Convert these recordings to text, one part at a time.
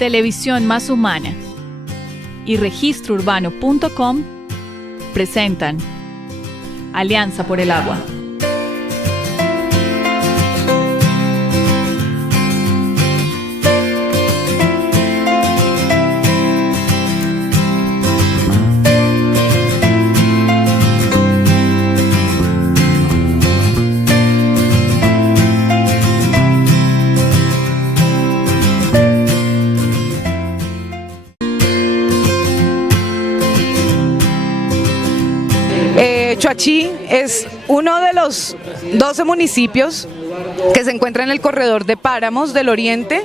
Televisión Más Humana y registrourbano.com presentan Alianza por el Agua. Choachí es uno de los 12 municipios que se encuentra en el corredor de páramos del oriente.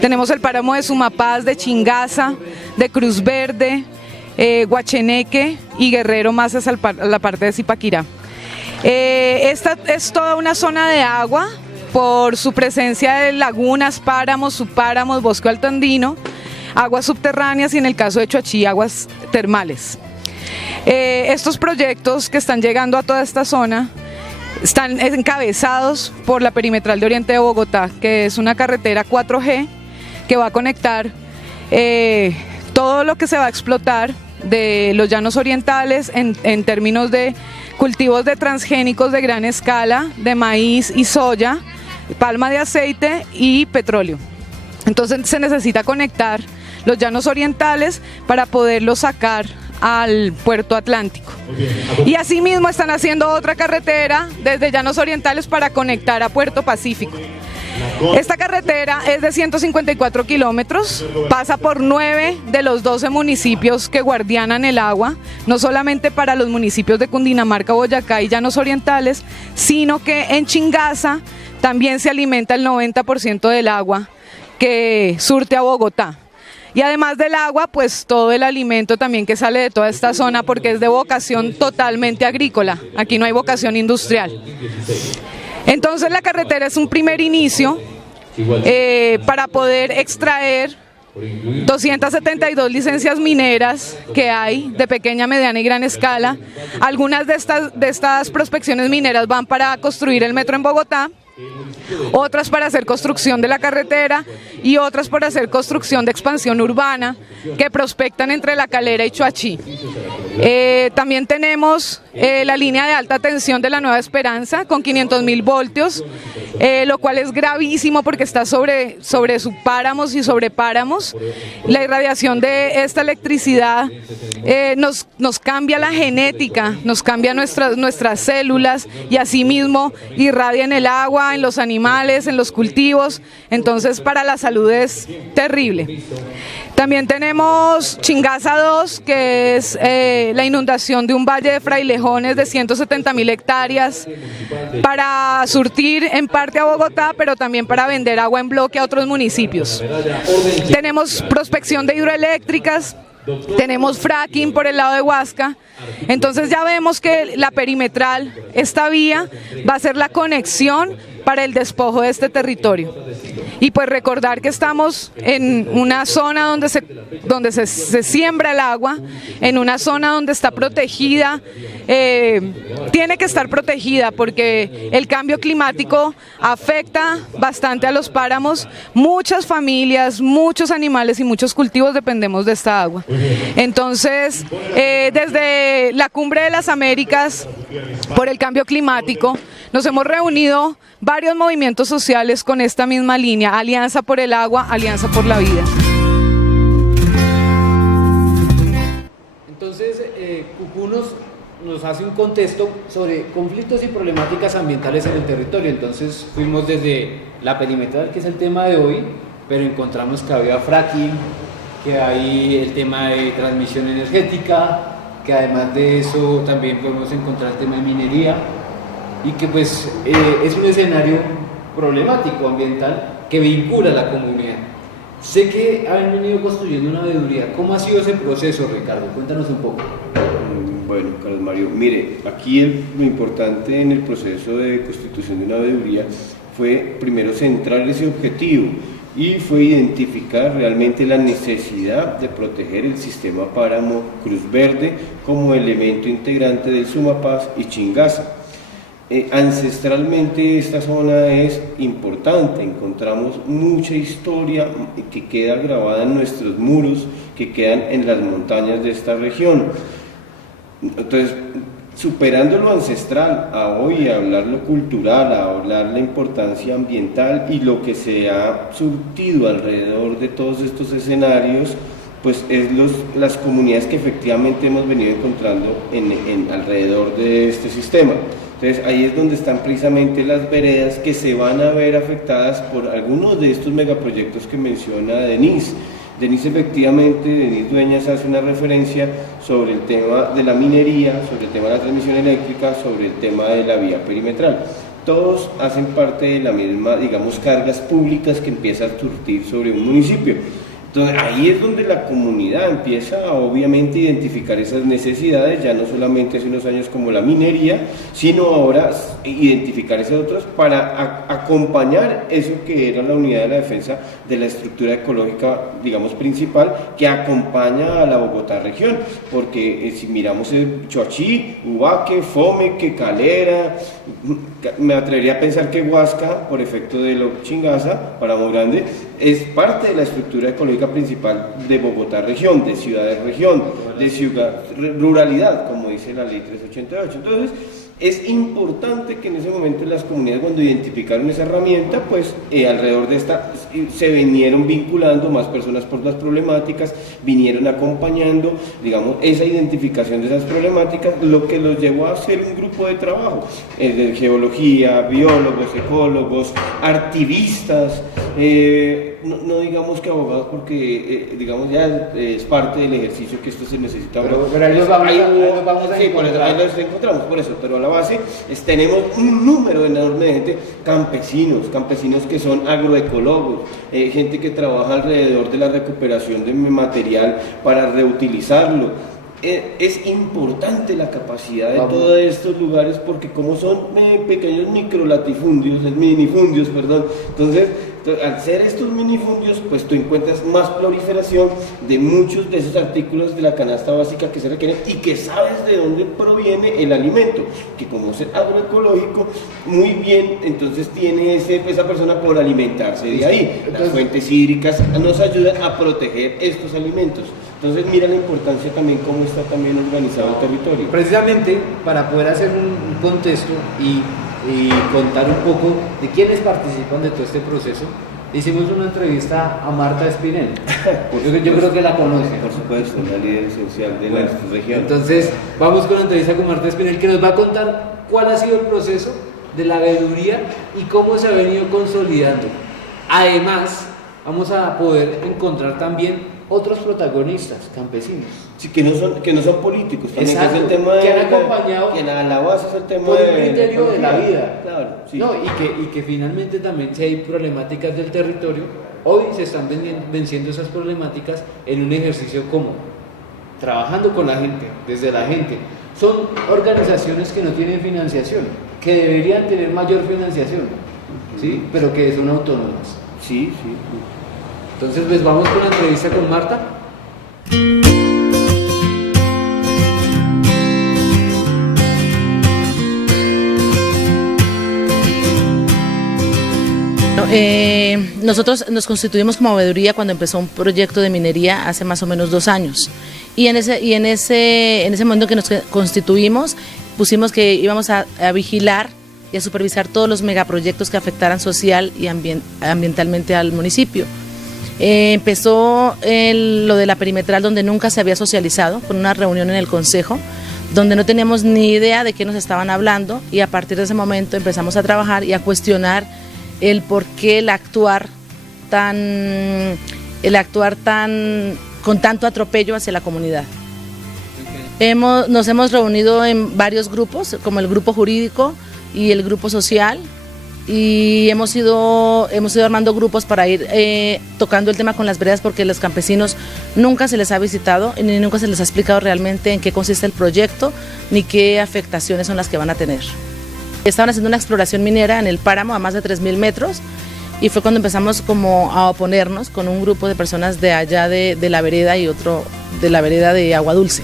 Tenemos el páramo de Sumapaz, de Chingaza, de Cruz Verde, Guacheneque y Guerrero, más hacia la parte de Zipaquirá. Esta es toda una zona de agua por su presencia de lagunas, páramos, subpáramos, bosque altandino, aguas subterráneas y en el caso de Choachí, aguas termales. Estos proyectos que están llegando a toda esta zona están encabezados por la perimetral de Oriente de Bogotá, que es una carretera 4G que va a conectar todo lo que se va a explotar de los llanos orientales en términos de cultivos de transgénicos de gran escala, de maíz y soya, palma de aceite y petróleo. Entonces se necesita conectar los llanos orientales para poderlos sacar al puerto Atlántico. Y asimismo están haciendo otra carretera desde Llanos Orientales para conectar a Puerto Pacífico. Esta carretera es de 154 kilómetros, pasa por 9 de los 12 municipios que guardianan el agua, no solamente para los municipios de Cundinamarca, Boyacá y Llanos Orientales, sino que en Chingaza también se alimenta el 90% del agua que surte a Bogotá. Y además del agua, pues todo el alimento también que sale de toda esta zona, porque es de vocación totalmente agrícola, aquí no hay vocación industrial. Entonces la carretera es un primer inicio para poder extraer 272 licencias mineras que hay de pequeña, mediana y gran escala. Algunas de estas prospecciones mineras van para construir el metro en Bogotá, otras para hacer construcción de la carretera y otras para hacer construcción de expansión urbana que prospectan entre La Calera y Choachí. También tenemos la línea de alta tensión de la Nueva Esperanza con 500.000 voltios, lo cual es gravísimo porque está sobre subpáramos y sobre páramos. La irradiación de esta electricidad nos cambia la genética, nos cambia nuestras células y asimismo irradia en el agua, en los animales, en los cultivos, entonces para la salud es terrible. También tenemos Chingaza 2, que es la inundación de un valle de Frailejones de 170.000 hectáreas para surtir en parte a Bogotá, pero también para vender agua en bloque a otros municipios. Tenemos prospección de hidroeléctricas, tenemos fracking por el lado de Huasca. Entonces ya vemos que la perimetral, esta vía, va a ser la conexión para el despojo de este territorio. Y pues recordar que estamos en una zona donde se siembra el agua, en una zona donde está protegida, tiene que estar protegida porque el cambio climático afecta bastante a los páramos. Muchas familias, muchos animales y muchos cultivos dependemos de esta agua. Entonces, desde la Cumbre de las Américas por el cambio climático, nos hemos reunido varios movimientos sociales con esta misma línea: Alianza por el Agua, Alianza por la Vida. Entonces, Cucú nos hace un contexto sobre conflictos y problemáticas ambientales en el territorio. Entonces fuimos desde la perimetral, que es el tema de hoy, pero encontramos que había fracking, que hay el tema de transmisión energética, que además de eso también podemos encontrar el tema de minería, y que pues es un escenario problemático ambiental que vincula a la comunidad. Sé que han venido construyendo una veeduría. ¿Cómo ha sido ese proceso, Ricardo? Cuéntanos un poco. Bueno, Carlos Mario, mire, aquí lo importante en el proceso de constitución de una veeduría fue primero centrar ese objetivo y fue identificar realmente la necesidad de proteger el sistema páramo Cruz Verde como elemento integrante del Sumapaz y Chingaza. Ancestralmente esta zona es importante, encontramos mucha historia que queda grabada en nuestros muros, que quedan en las montañas de esta región. Entonces, superando lo ancestral a hoy, a hablar lo cultural, a hablar la importancia ambiental y lo que se ha surtido alrededor de todos estos escenarios, pues es las comunidades que efectivamente hemos venido encontrando alrededor de este sistema. Entonces ahí es donde están precisamente las veredas que se van a ver afectadas por algunos de estos megaproyectos que menciona Denise. Denise Dueñas hace una referencia sobre el tema de la minería, sobre el tema de la transmisión eléctrica, sobre el tema de la vía perimetral. Todos hacen parte de la misma, digamos, cargas públicas que empieza a surtir sobre un municipio. Entonces ahí es donde la comunidad empieza a obviamente identificar esas necesidades, ya no solamente hace unos años como la minería, sino ahora identificar esas otras para acompañar eso que era la unidad de la defensa de la estructura ecológica, digamos, principal, que acompaña a la Bogotá región, porque si miramos el Choachí, Ubaque, Fomeque, Calera, me atrevería a pensar que Huasca, por efecto de lo Chingaza, Páramo Grande, es parte de la estructura ecológica principal de Bogotá región, de ciudades región, de ciudad, ruralidad, como dice la ley 388. Entonces, es importante que en ese momento las comunidades, cuando identificaron esa herramienta, pues alrededor de esta se vinieron vinculando más personas por las problemáticas, vinieron acompañando, digamos, esa identificación de esas problemáticas, lo que los llevó a hacer un grupo de trabajo, de geología, biólogos, ecólogos, activistas, no digamos que abogados, porque digamos ya es parte del ejercicio que esto se necesita. Pero ahí los vamos a encontrar. Ahí los encontramos, por eso, pero a la base tenemos un número enorme de gente, campesinos que son agroecólogos, gente que trabaja alrededor de la recuperación de material para reutilizarlo. Es importante la capacidad de todos estos lugares porque como son pequeños minifundios, entonces al ser estos minifundios, pues tú encuentras más proliferación de muchos de esos artículos de la canasta básica que se requieren y que sabes de dónde proviene el alimento, que como es agroecológico, muy bien, entonces tiene esa persona por alimentarse de ahí. Las fuentes hídricas nos ayudan a proteger estos alimentos. Entonces mira la importancia también cómo está también organizado el territorio. Precisamente para poder hacer un contexto y contar un poco de quiénes participan de todo este proceso, hicimos una entrevista a Marta Espinel. Yo creo que la conocen. Por supuesto, una líder esencial de la región. Entonces vamos con la entrevista con Marta Espinel, que nos va a contar cuál ha sido el proceso de la veeduría y cómo se ha venido consolidando. Además, vamos a poder encontrar también otros protagonistas, campesinos. Sí, que no son políticos, también. Exacto, que es el tema que han acompañado que la base es el tema por el criterio de la vida. Claro, sí. No, y que finalmente también si hay problemáticas del territorio, hoy se están venciendo esas problemáticas en un ejercicio como trabajando con la gente, desde la gente. Son organizaciones que no tienen financiación, que deberían tener mayor financiación, ¿sí? Pero que son autónomas. Sí. Entonces, pues vamos con la entrevista con Marta. Nosotros nos constituimos como veeduría cuando empezó un proyecto de minería hace más o menos 2 años. Y en ese momento que nos constituimos, pusimos que íbamos a vigilar y a supervisar todos los megaproyectos que afectaran social y ambientalmente al municipio. Empezó lo de la perimetral, donde nunca se había socializado, con una reunión en el consejo, donde no teníamos ni idea de qué nos estaban hablando, y a partir de ese momento empezamos a trabajar y a cuestionar el por qué el actuar con tanto atropello hacia la comunidad. Nos hemos reunido en varios grupos, como el grupo jurídico y el grupo social, y hemos ido armando grupos para ir tocando el tema con las veredas, porque los campesinos nunca se les ha visitado ni nunca se les ha explicado realmente en qué consiste el proyecto ni qué afectaciones son las que van a tener. Estaban haciendo una exploración minera en el páramo a más de 3.000 metros, y fue cuando empezamos como a oponernos con un grupo de personas de allá de la vereda y otro de la vereda de Agua Dulce.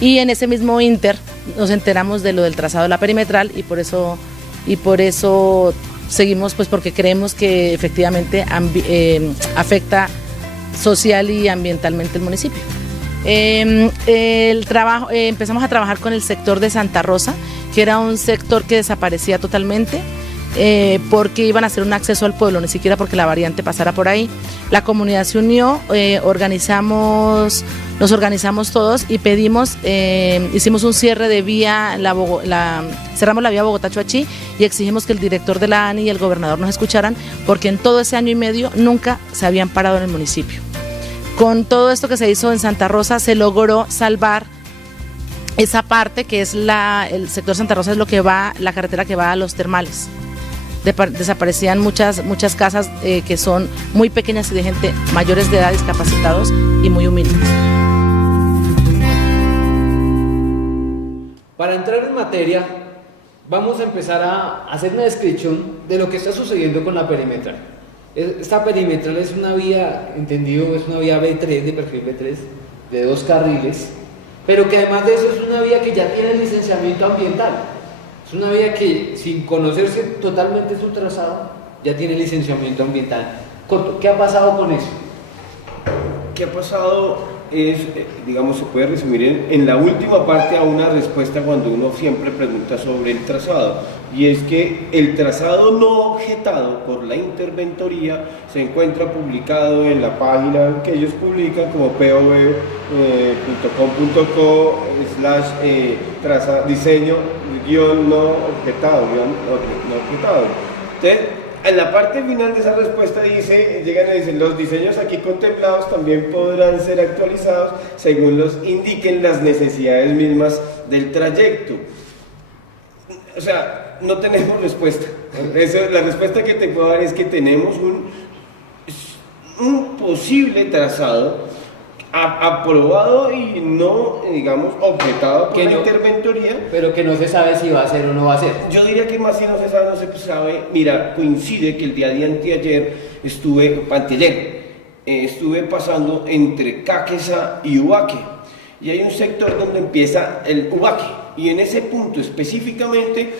Y en ese mismo inter nos enteramos de lo del trazado de la perimetral y por eso seguimos, pues porque creemos que efectivamente afecta social y ambientalmente el municipio. Empezamos a trabajar con el sector de Santa Rosa, que era un sector que desaparecía totalmente, porque iban a hacer un acceso al pueblo, ni siquiera porque la variante pasara por ahí. La comunidad se unió, nos organizamos todos y pedimos, hicimos un cierre de vía, cerramos la vía Bogotá-Choachí y exigimos que el director de la ANI y el gobernador nos escucharan, porque en todo ese año y medio nunca se habían parado en el municipio. Con todo esto que se hizo en Santa Rosa se logró salvar esa parte que es el sector Santa Rosa, es lo que va, la carretera que va a los termales. Desaparecían muchas casas que son muy pequeñas y de gente mayores de edad, discapacitados y muy humildes. Para entrar en materia, vamos a empezar a hacer una descripción de lo que está sucediendo con la perimetral. Esta perimetral es una vía, entendido, es una vía B3, de perfil B3, de 2 carriles, pero que además de eso es una vía que ya tiene licenciamiento ambiental. Es una vía que, sin conocerse totalmente su trazado, ya tiene licenciamiento ambiental. ¿Qué ha pasado con eso? ¿Qué ha pasado? Digamos, se puede resumir en la última parte a una respuesta cuando uno siempre pregunta sobre el trazado, y es que el trazado no objetado por la interventoría se encuentra publicado en la página que ellos publican como pov.com.co/diseño no objetado. Entonces, en la parte final de esa respuesta llegan y dicen: los diseños aquí contemplados también podrán ser actualizados según los indiquen las necesidades mismas del trayecto. O sea, no tenemos respuesta. La respuesta que te puedo dar es que tenemos un posible trazado aprobado y no, digamos, objetado por la interventoría, pero que no se sabe si va a ser o no va a ser. Yo diría que más si no se sabe, no se sabe. Mira, coincide que el día de anteayer estuve pasando entre Caquesa y Ubaque, y hay un sector donde empieza el Ubaque, y en ese punto específicamente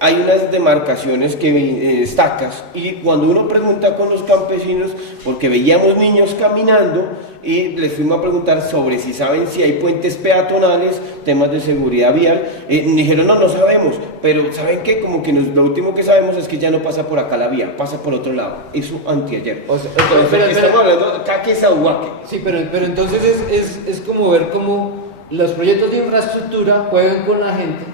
hay unas demarcaciones que estacas, y cuando uno pregunta con los campesinos, porque veíamos niños caminando y les fuimos a preguntar sobre si saben si hay puentes peatonales, temas de seguridad vial, dijeron no sabemos, pero ¿saben qué? Como que lo último que sabemos es que ya no pasa por acá la vía, pasa por otro lado. Eso anteayer. O sea, pero estamos hablando de Caquesa Ubaque. Sí, pero entonces es como ver cómo los proyectos de infraestructura juegan con la gente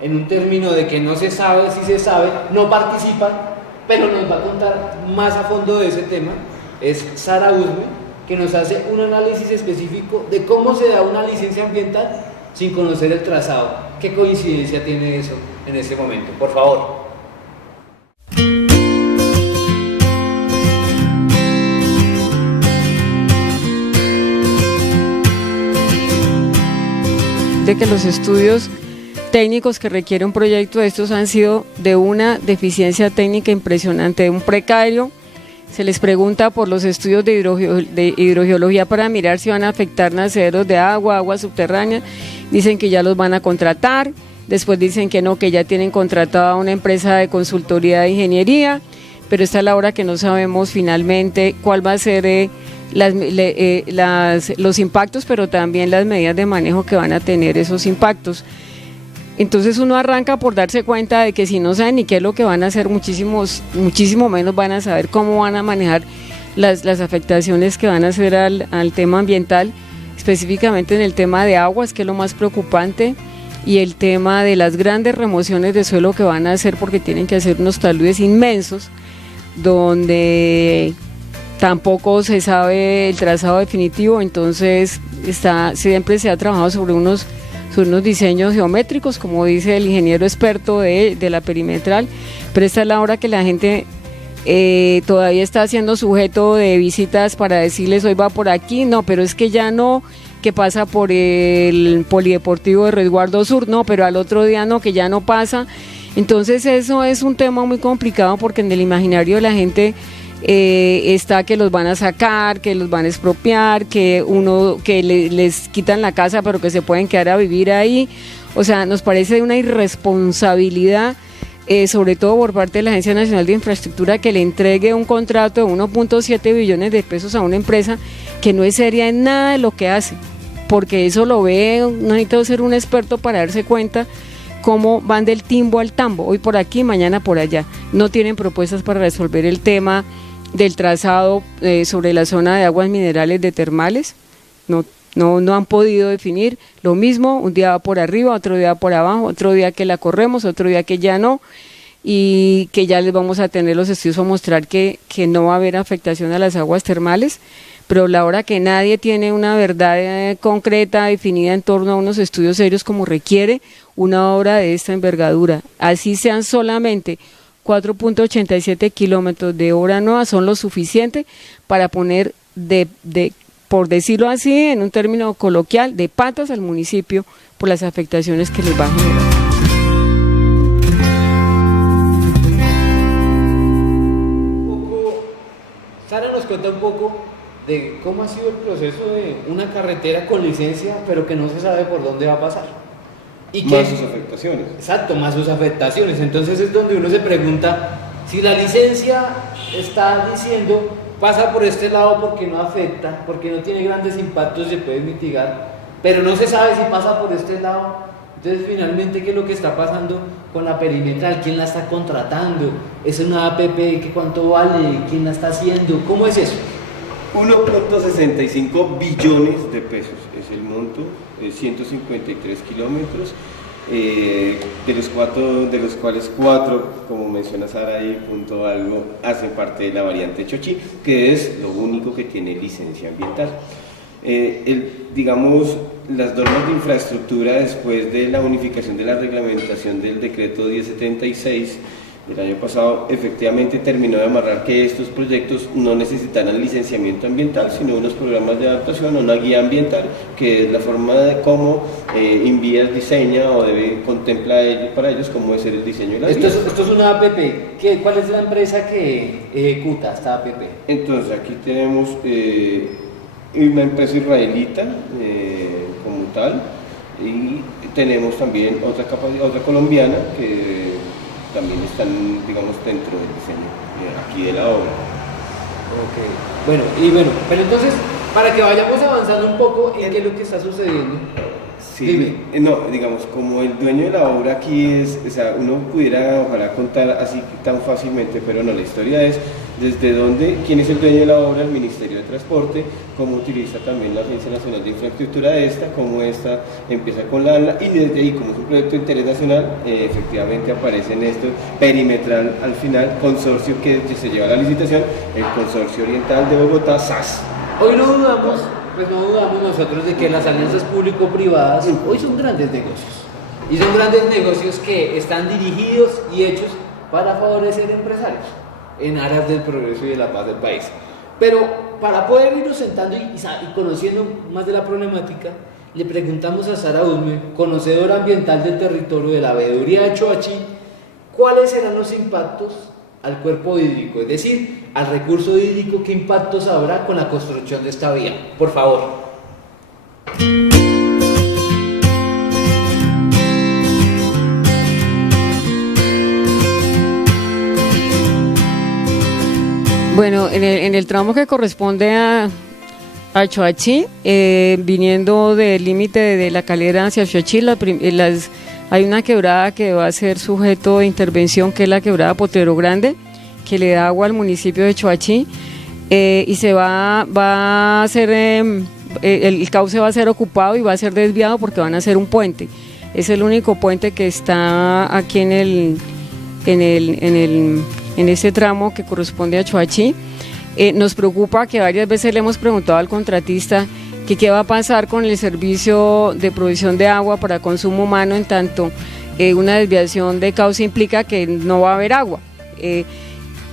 en un término de que no se sabe si se sabe, no participan, pero nos va a contar más a fondo de ese tema. Es Sara Usme, que nos hace un análisis específico de cómo se da una licencia ambiental sin conocer el trazado. ¿Qué coincidencia tiene eso en este momento? Por favor. De que los estudios técnicos que requiere un proyecto de estos han sido de una deficiencia técnica impresionante, de un precario. Se les pregunta por los estudios de hidrogeología para mirar si van a afectar nacederos de agua subterránea. Dicen que ya los van a contratar, después dicen que no, que ya tienen contratada a una empresa de consultoría de ingeniería, pero está a la hora que no sabemos finalmente cuál va a ser los impactos, pero también las medidas de manejo que van a tener esos impactos. Entonces uno arranca por darse cuenta de que si no saben ni qué es lo que van a hacer, muchísimo menos van a saber cómo van a manejar las afectaciones que van a hacer al tema ambiental, específicamente en el tema de aguas, que es lo más preocupante, y el tema de las grandes remociones de suelo que van a hacer, porque tienen que hacer unos taludes inmensos, donde tampoco se sabe el trazado definitivo. Entonces siempre se ha trabajado sobre unos diseños geométricos, como dice el ingeniero experto de la perimetral, pero esta es la hora que la gente todavía está siendo sujeto de visitas para decirles hoy va por aquí, no, pero es que ya no, que pasa por el Polideportivo de Resguardo Sur, no, pero al otro día no, que ya no pasa. Entonces eso es un tema muy complicado, porque en el imaginario de la gente está que los van a sacar, que los van a expropiar, que les quitan la casa pero que se pueden quedar a vivir ahí, O sea, nos parece una irresponsabilidad, sobre todo por parte de la Agencia Nacional de Infraestructura, que le entregue un contrato de 1.7 billones de pesos a una empresa que no es seria en nada de lo que hace, porque eso lo ve, no necesita ser un experto para darse cuenta cómo van del timbo al tambo, hoy por aquí, mañana por allá. No tienen propuestas para resolver el tema del trazado sobre la zona de aguas minerales de termales, no han podido definir. Lo mismo, un día va por arriba, otro día por abajo, otro día que la corremos, otro día que ya no, y que ya les vamos a tener los estudios a mostrar que no va a haber afectación a las aguas termales, pero la hora que nadie tiene una verdad concreta, definida en torno a unos estudios serios como requiere una obra de esta envergadura, así sean solamente 4.87 kilómetros de obra nueva, son lo suficiente para poner por decirlo así, en un término coloquial, de patas al municipio por las afectaciones que les va a generar. Sara nos cuenta un poco de cómo ha sido el proceso de una carretera con licencia, pero que no se sabe por dónde va a pasar. Y más sus afectaciones. Exacto, más sus afectaciones. Entonces es donde uno se pregunta si la licencia está diciendo pasa por este lado porque no afecta, porque no tiene grandes impactos, se puede mitigar, pero no se sabe si pasa por este lado. Entonces finalmente, ¿qué es lo que está pasando con la perimetral? ¿Quién la está contratando? ¿Es una APP? ¿Qué cuánto vale? ¿Quién la está haciendo? ¿Cómo es eso? 1.65 billones de pesos es el monto, 153 kilómetros, de los cuales 4, como menciona Sara ahí, punto algo, hacen parte de la variante Chochí, que es lo único que tiene licencia ambiental. Digamos, las normas de infraestructura, después de la unificación de la reglamentación del decreto 1076 del año pasado, efectivamente terminó de amarrar que estos proyectos no necesitaran licenciamiento ambiental, sino unos programas de adaptación, una guía ambiental, que es la forma de cómo Invías diseña o contempla para ellos cómo debe ser el diseño de las vías. Esto es una APP. ¿Cuál es la empresa que ejecuta esta APP? Entonces, aquí tenemos una empresa israelita como tal, y tenemos también otra colombiana que también están, digamos, dentro del diseño aquí de la obra. Ok, bueno, pero entonces, para que vayamos avanzando un poco en qué es lo que está sucediendo. Sí, no, digamos, como el dueño de la obra aquí es, o sea, uno pudiera ojalá contar así tan fácilmente, pero no, la historia es desde dónde, quién es el dueño de la obra, el Ministerio de Transporte, cómo utiliza también la Agencia Nacional de Infraestructura de cómo esta empieza con la ANLA, y desde ahí, como es un proyecto de interés nacional, efectivamente aparece en esto perimetral al final, consorcio que se lleva a la licitación, el Consorcio Oriental de Bogotá, SAS. Hoy no dudamos nosotros de que las alianzas público-privadas hoy son grandes negocios, y son grandes negocios que están dirigidos y hechos para favorecer empresarios en aras del progreso y de la paz del país. Pero para poder irnos sentando y conociendo más de la problemática, le preguntamos a Sara Usme, conocedora ambiental del territorio de la veeduría de Choachí, cuáles serán los impactos al cuerpo hídrico, es decir, al recurso hídrico, qué impactos habrá con la construcción de esta vía. Por favor. Bueno, en el tramo que corresponde a Choachí, viniendo del límite de la Calera hacia Choachí, hay una quebrada que va a ser sujeto de intervención, que es la quebrada Potrero Grande, que le da agua al municipio de Choachí, y se va a hacer, el cauce va a ser ocupado y va a ser desviado porque van a hacer un puente. Es el único puente que está aquí en ese tramo que corresponde a Choachí. Nos preocupa que varias veces le hemos preguntado al contratista que qué va a pasar con el servicio de provisión de agua para consumo humano, en tanto una desviación de cauce implica que no va a haber agua.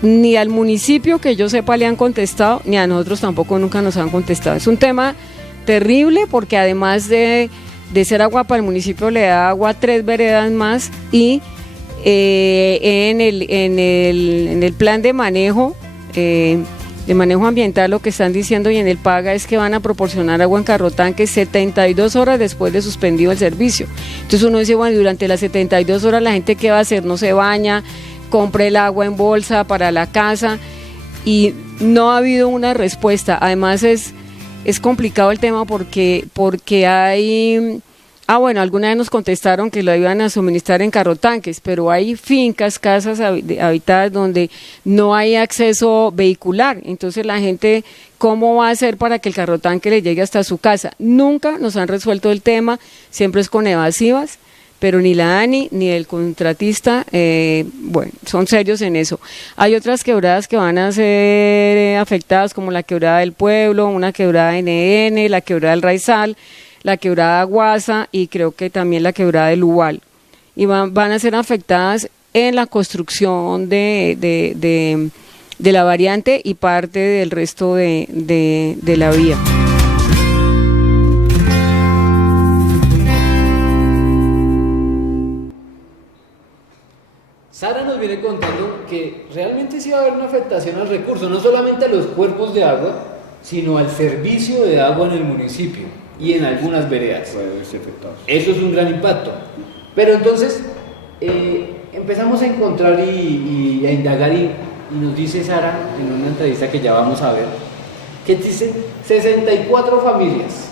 Ni al municipio, que yo sepa, le han contestado, ni a nosotros tampoco nunca nos han contestado. Es un tema terrible porque además de ser agua para el municipio, le da agua a 3 veredas más, y en el plan de manejo de manejo ambiental lo que están diciendo y en el PAGA es que van a proporcionar agua en carrotanque 72 horas después de suspendido el servicio. Entonces uno dice, bueno, durante las 72 horas la gente ¿qué va a hacer? No se baña, compra el agua en bolsa para la casa y no ha habido una respuesta. Además es complicado el tema porque hay... bueno, alguna vez nos contestaron que lo iban a suministrar en carrotanques, pero hay fincas, casas habitadas donde no hay acceso vehicular. Entonces la gente, ¿cómo va a hacer para que el carrotanque le llegue hasta su casa? Nunca nos han resuelto el tema, siempre es con evasivas, pero ni la ANI ni el contratista, son serios en eso. Hay otras quebradas que van a ser afectadas, como la quebrada del Pueblo, una quebrada NN, la quebrada del Raizal, la quebrada Guasa y creo que también la quebrada del Ubal. Y van a ser afectadas en la construcción de la variante y parte del resto de la vía. Sara nos viene contando que realmente sí va a haber una afectación al recurso, no solamente a los cuerpos de agua, sino al servicio de agua en el municipio y en algunas veredas. Eso es un gran impacto. Pero entonces empezamos a encontrar y a indagar y nos dice Sara en una entrevista que ya vamos a ver, que dice 64 familias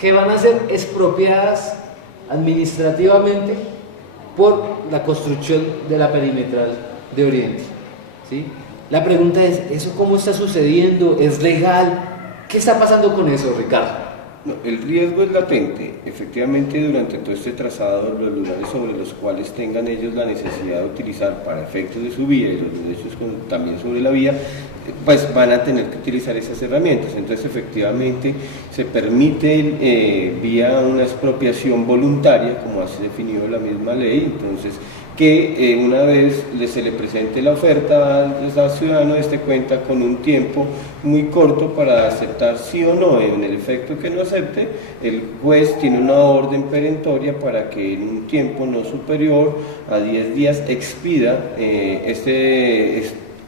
que van a ser expropiadas administrativamente por la construcción de la perimetral de Oriente, ¿sí? La pregunta es, ¿eso cómo está sucediendo? ¿Es legal? ¿Qué está pasando con eso, Ricardo? No, el riesgo es latente. Efectivamente, durante todo este trazado, los lugares sobre los cuales tengan ellos la necesidad de utilizar para efectos de su vía y los derechos también sobre la vía, pues van a tener que utilizar esas herramientas. Entonces, efectivamente, se permite vía una expropiación voluntaria, como hace definido la misma ley. Entonces, que una vez se le presente la oferta al ciudadano, cuenta con un tiempo muy corto para aceptar sí o no. En el efecto que no acepte, el juez tiene una orden perentoria para que en un tiempo no superior a 10 días expida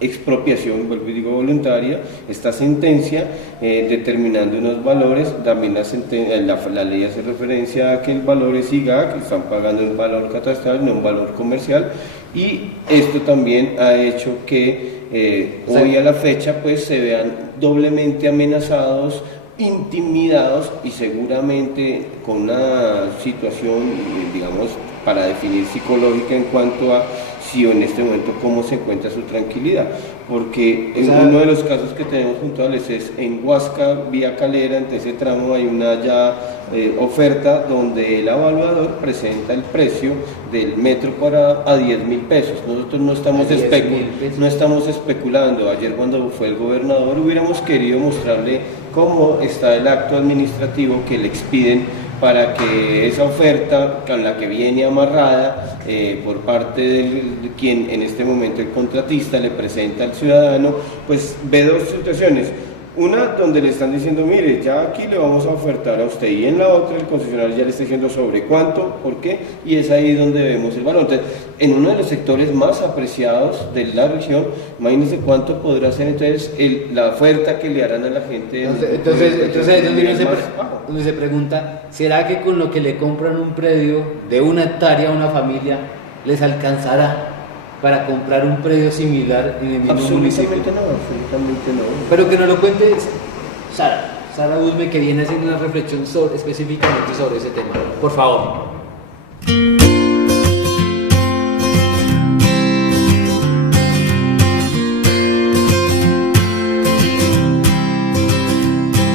expropiación, vuelvo y digo voluntaria, esta sentencia, determinando unos valores. También la ley hace referencia a que el valor es IGA, que están pagando un valor catastral, no un valor comercial, y esto también ha hecho que hoy a la fecha pues se vean doblemente amenazados, intimidados y seguramente con una situación, digamos, para definir psicológica en cuanto a si en este momento cómo se encuentra su tranquilidad, porque uno de los casos que tenemos puntuales es en Huasca, vía Calera, en ese tramo hay una oferta donde el evaluador presenta el precio del metro cuadrado a 10.000 pesos. Nosotros no estamos especulando. Ayer cuando fue el gobernador hubiéramos querido mostrarle cómo está el acto administrativo que le expiden para que esa oferta con la que viene amarrada por parte de quien en este momento el contratista le presenta al ciudadano, pues ve dos situaciones. Una donde le están diciendo, mire, ya aquí le vamos a ofertar a usted, y en la otra el concesionario ya le está diciendo sobre cuánto, por qué, y es ahí donde vemos el valor. Entonces, en uno de los sectores más apreciados de la región, imagínense cuánto podrá ser entonces la oferta que le harán a la gente. Entonces donde se pregunta, ¿será que con lo que le compran un predio de 1 hectárea a una familia les alcanzará para comprar un predio similar en el mismo municipio? Absolutamente no. Pero que nos lo cuente Sara Usme, que viene haciendo una reflexión específicamente sobre ese tema. Por favor.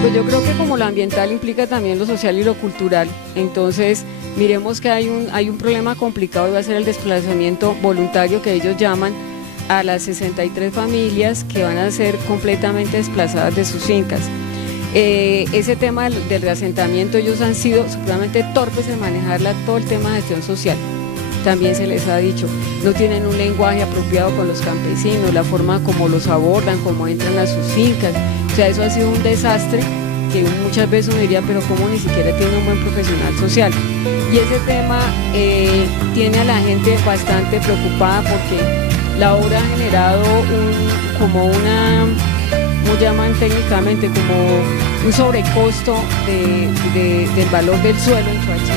Pues yo creo que como lo ambiental implica también lo social y lo cultural, entonces miremos que hay un problema complicado y va a ser el desplazamiento voluntario que ellos llaman a las 63 familias que van a ser completamente desplazadas de sus fincas. Ese tema del reasentamiento, ellos han sido supremamente torpes en manejar todo el tema de gestión social. También se les ha dicho, no tienen un lenguaje apropiado con los campesinos, la forma como los abordan, cómo entran a sus fincas. O sea, eso ha sido un desastre que muchas veces uno diría, pero cómo ni siquiera tiene un buen profesional social. Y ese tema tiene a la gente bastante preocupada porque la obra ha generado como llaman técnicamente, como un sobrecosto del valor del suelo en Choachí.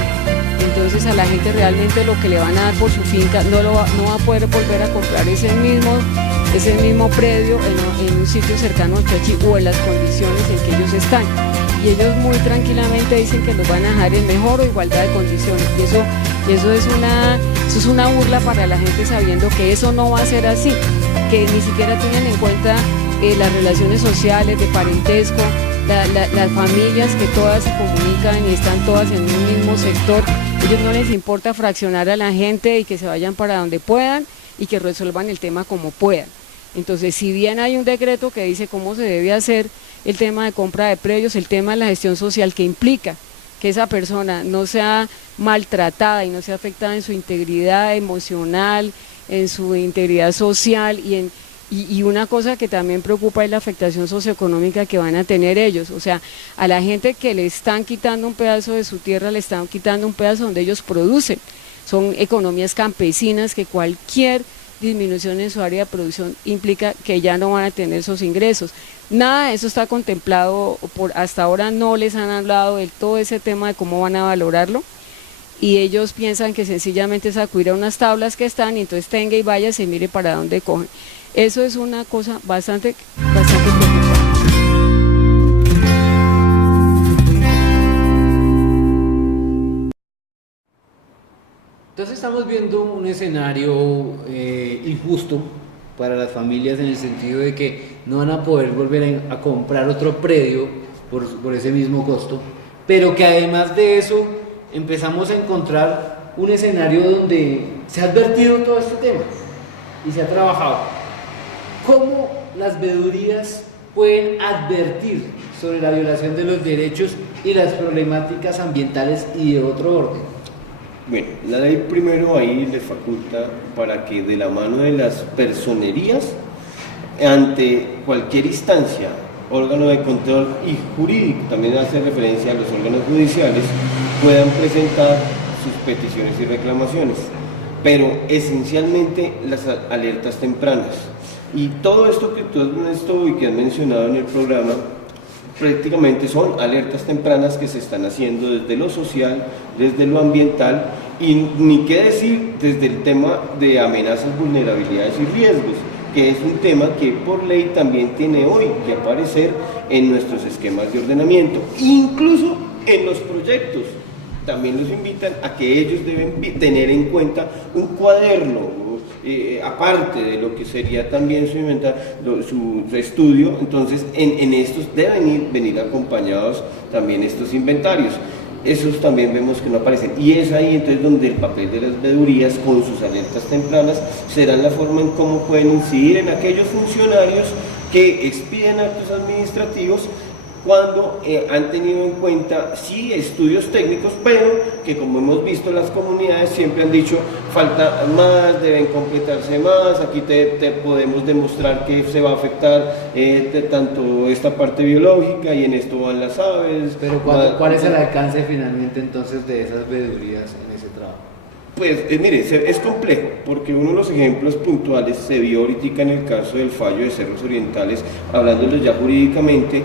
Entonces a la gente realmente lo que le van a dar por su finca no va a poder volver a comprar ese mismo predio en un sitio cercano a Choachí o en las condiciones en que ellos están. Y ellos muy tranquilamente dicen que los van a dejar en mejor o igualdad de condiciones. Y eso es una burla para la gente, sabiendo que eso no va a ser así, que ni siquiera tienen en cuenta las relaciones sociales, de parentesco, las familias que todas se comunican y están todas en un mismo sector. A ellos no les importa fraccionar a la gente y que se vayan para donde puedan y que resuelvan el tema como puedan. Entonces, si bien hay un decreto que dice cómo se debe hacer el tema de compra de predios, el tema de la gestión social, que implica que esa persona no sea maltratada y no sea afectada en su integridad emocional, en su integridad social y una cosa que también preocupa es la afectación socioeconómica que van a tener ellos. O sea, a la gente que le están quitando un pedazo de su tierra, le están quitando un pedazo donde ellos producen. Son economías campesinas que cualquier disminución en su área de producción implica que ya no van a tener esos ingresos. Nada de eso está contemplado, hasta ahora no les han hablado de todo ese tema de cómo van a valorarlo, y ellos piensan que sencillamente es acudir a unas tablas que están y entonces tenga y vaya, se mire para dónde cogen. Eso es una cosa bastante preocupante. Entonces estamos viendo un escenario injusto para las familias, en el sentido de que no van a poder volver a comprar otro predio por ese mismo costo, pero que además de eso empezamos a encontrar un escenario donde se ha advertido todo este tema y se ha trabajado. ¿Cómo las veedurías pueden advertir sobre la violación de los derechos y las problemáticas ambientales y de otro orden? Bueno, la ley primero ahí le faculta para que de la mano de las personerías, ante cualquier instancia, órgano de control y jurídico, también hace referencia a los órganos judiciales, puedan presentar sus peticiones y reclamaciones, pero esencialmente las alertas tempranas. Y todo esto que tú has visto y que has mencionado en el programa, prácticamente son alertas tempranas que se están haciendo desde lo social, desde lo ambiental, y ni qué decir desde el tema de amenazas, vulnerabilidades y riesgos, que es un tema que por ley también tiene hoy que aparecer en nuestros esquemas de ordenamiento, incluso en los proyectos. También los invitan a que ellos deben tener en cuenta un cuaderno, aparte de lo que sería también su estudio. Entonces en estos deben venir acompañados también estos inventarios. Esos también vemos que no aparecen, y es ahí entonces donde el papel de las veedurías con sus alertas tempranas serán la forma en cómo pueden incidir en aquellos funcionarios que expiden actos administrativos cuando han tenido en cuenta, sí, estudios técnicos, pero que, como hemos visto, las comunidades siempre han dicho, falta más, deben completarse más, aquí te podemos demostrar que se va a afectar tanto esta parte biológica, y en esto van las aves. Pero ¿cuál es el alcance finalmente entonces de esas veedurías en ese trabajo? Pues mire, es complejo, porque uno de los ejemplos puntuales se vio ahorita en el caso del fallo de Cerros Orientales, hablándolo ya jurídicamente,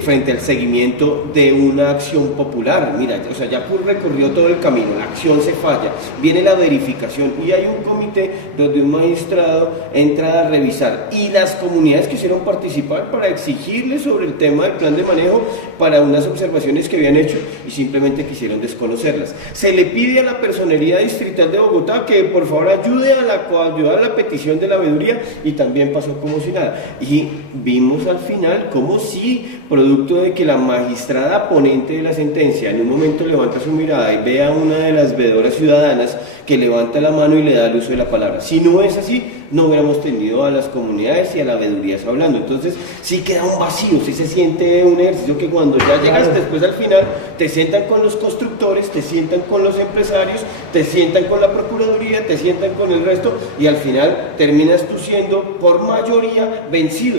frente al seguimiento de una acción popular. Mira, o sea, ya recorrió todo el camino, la acción se falla, viene la verificación y hay un comité donde un magistrado entra a revisar, y las comunidades quisieron participar para exigirle sobre el tema del plan de manejo para unas observaciones que habían hecho, y simplemente quisieron desconocerlas. Se le pide a la personería distrital de Bogotá que por favor ayude a la petición de la veeduría, y también pasó como si nada. Y vimos al final como si, producto de que la magistrada ponente de la sentencia en un momento levanta su mirada y ve a una de las veedoras ciudadanas que levanta la mano y le da el uso de la palabra. Si no es así, no hubiéramos tenido a las comunidades y a las veedurías hablando. Entonces sí queda un vacío, sí se siente un ejercicio que cuando ya llegas después al final, te sientan con los constructores, te sientan con los empresarios, te sientan con la procuraduría, te sientan con el resto, y al final terminas tú siendo por mayoría vencido.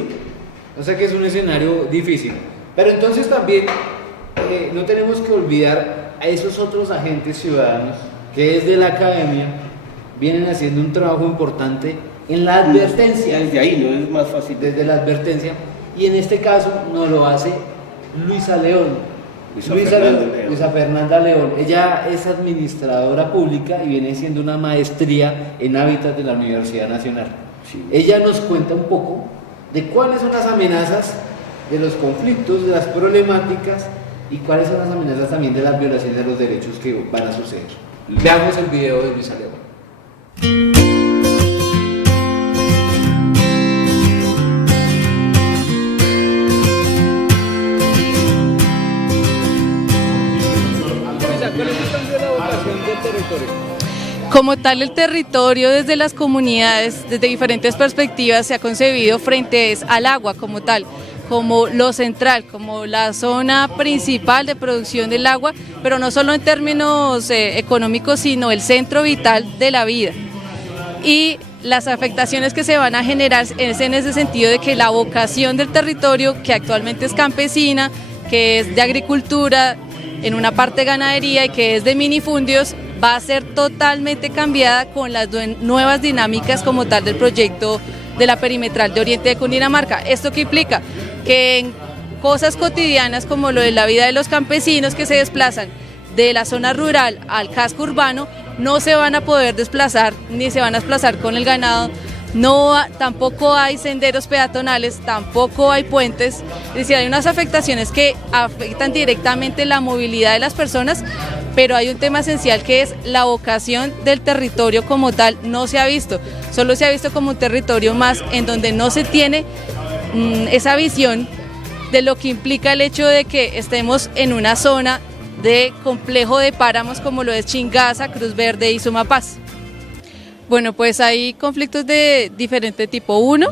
O sea que es un escenario difícil. Pero entonces también no tenemos que olvidar a esos otros agentes ciudadanos que desde la academia vienen haciendo un trabajo importante en la advertencia. Desde ahí no es más fácil. Desde la advertencia, y en este caso nos lo hace Luisa León. Luisa Fernanda León. Ella es administradora pública y viene siendo una maestría en hábitat de la Universidad Nacional. Sí. Ella nos cuenta un poco de cuáles son las amenazas, de los conflictos, de las problemáticas y cuáles son las amenazas también de las violaciones de los derechos que van a suceder. Veamos el video de Luisa León. Como tal, el territorio desde las comunidades, desde diferentes perspectivas, se ha concebido frente al agua como tal, como lo central, como la zona principal de producción del agua, pero no solo en términos económicos, sino el centro vital de la vida. Y las afectaciones que se van a generar es en ese sentido de que la vocación del territorio, que actualmente es campesina, que es de agricultura, en una parte ganadería y que es de minifundios, va a ser totalmente cambiada con las nuevas dinámicas como tal del proyecto de la perimetral de Oriente de Cundinamarca. ¿Esto qué implica? Que en cosas cotidianas como lo de la vida de los campesinos que se desplazan de la zona rural al casco urbano, no se van a poder desplazar ni se van a desplazar con el ganado. Tampoco hay senderos peatonales, tampoco hay puentes, es decir, hay unas afectaciones que afectan directamente la movilidad de las personas, pero hay un tema esencial que es la vocación del territorio como tal, no se ha visto, solo se ha visto como un territorio más en donde no se tiene esa visión de lo que implica el hecho de que estemos en una zona de complejo de páramos como lo es Chingaza, Cruz Verde y Sumapaz. Bueno, pues hay conflictos de diferente tipo. Uno,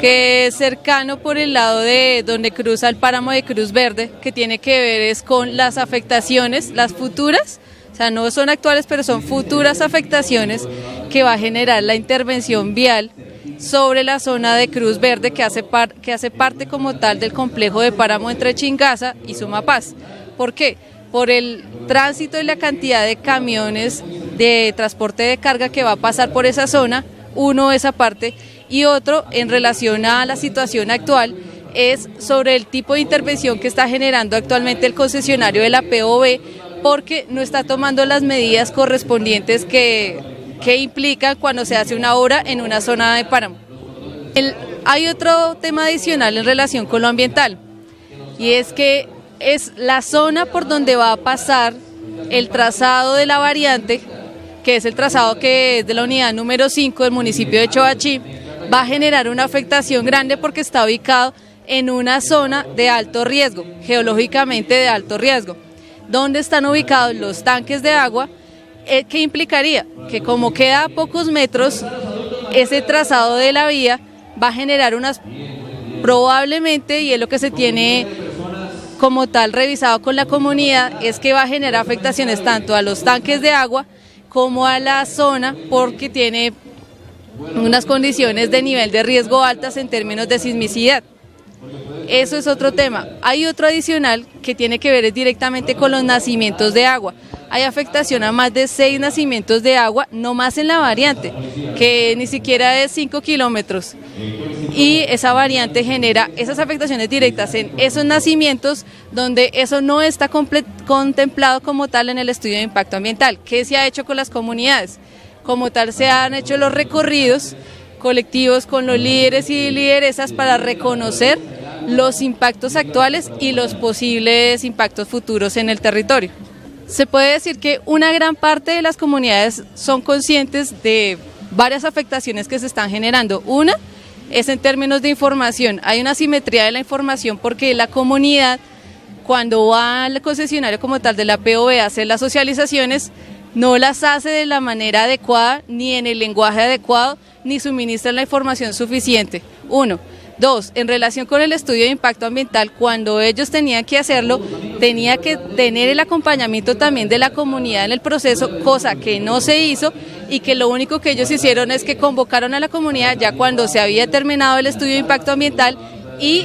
que es cercano por el lado de donde cruza el páramo de Cruz Verde, que tiene que ver es con las afectaciones, las futuras, o sea, no son actuales, pero son futuras afectaciones que va a generar la intervención vial sobre la zona de Cruz Verde que hace parte como tal del complejo de páramo entre Chingaza y Sumapaz. ¿Por qué? Por el tránsito y la cantidad de camiones de transporte de carga que va a pasar por esa zona, uno esa parte, y otro en relación a la situación actual es sobre el tipo de intervención que está generando actualmente el concesionario de la POB, porque no está tomando las medidas correspondientes que implica cuando se hace una obra en una zona de páramo. Hay otro tema adicional en relación con lo ambiental, y es que es la zona por donde va a pasar el trazado de la variante, que es el trazado que es de la unidad número 5 del municipio de Choachí, va a generar una afectación grande porque está ubicado en una zona de alto riesgo, geológicamente de alto riesgo, donde están ubicados los tanques de agua. ¿Qué implicaría? Que como queda a pocos metros, ese trazado de la vía va a generar probablemente, y es lo que se tiene como tal revisado con la comunidad, es que va a generar afectaciones tanto a los tanques de agua como a la zona, porque tiene unas condiciones de nivel de riesgo altas en términos de sismicidad. Eso es otro tema. Hay otro adicional que tiene que ver directamente con los nacimientos de agua. Hay afectación a más de 6 nacimientos de agua, no más en la variante, que ni siquiera es 5 kilómetros. Y esa variante genera esas afectaciones directas en esos nacimientos donde eso no está contemplado como tal en el estudio de impacto ambiental. ¿Qué se ha hecho con las comunidades? Como tal se han hecho los recorridos colectivos con los líderes y lideresas para reconocer los impactos actuales y los posibles impactos futuros en el territorio. Se puede decir que una gran parte de las comunidades son conscientes de varias afectaciones que se están generando. Una es en términos de información. Hay una asimetría de la información porque la comunidad, cuando va al concesionario como tal de la POB a hacer las socializaciones, no las hace de la manera adecuada, ni en el lenguaje adecuado, ni suministra la información suficiente. Uno. Dos, en relación con el estudio de impacto ambiental, cuando ellos tenían que hacerlo, tenía que tener el acompañamiento también de la comunidad en el proceso, cosa que no se hizo y que lo único que ellos hicieron es que convocaron a la comunidad ya cuando se había terminado el estudio de impacto ambiental y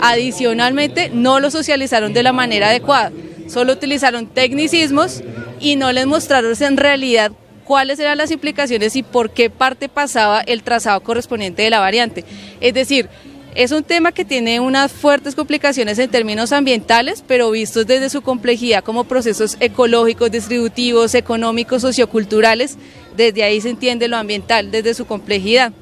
adicionalmente no lo socializaron de la manera adecuada, solo utilizaron tecnicismos y no les mostraron en realidad cuáles eran las implicaciones y por qué parte pasaba el trazado correspondiente de la variante. Es decir, Es un tema que tiene unas fuertes complicaciones en términos ambientales, pero vistos desde su complejidad como procesos ecológicos, distributivos, económicos, socioculturales, desde ahí se entiende lo ambiental, desde su complejidad.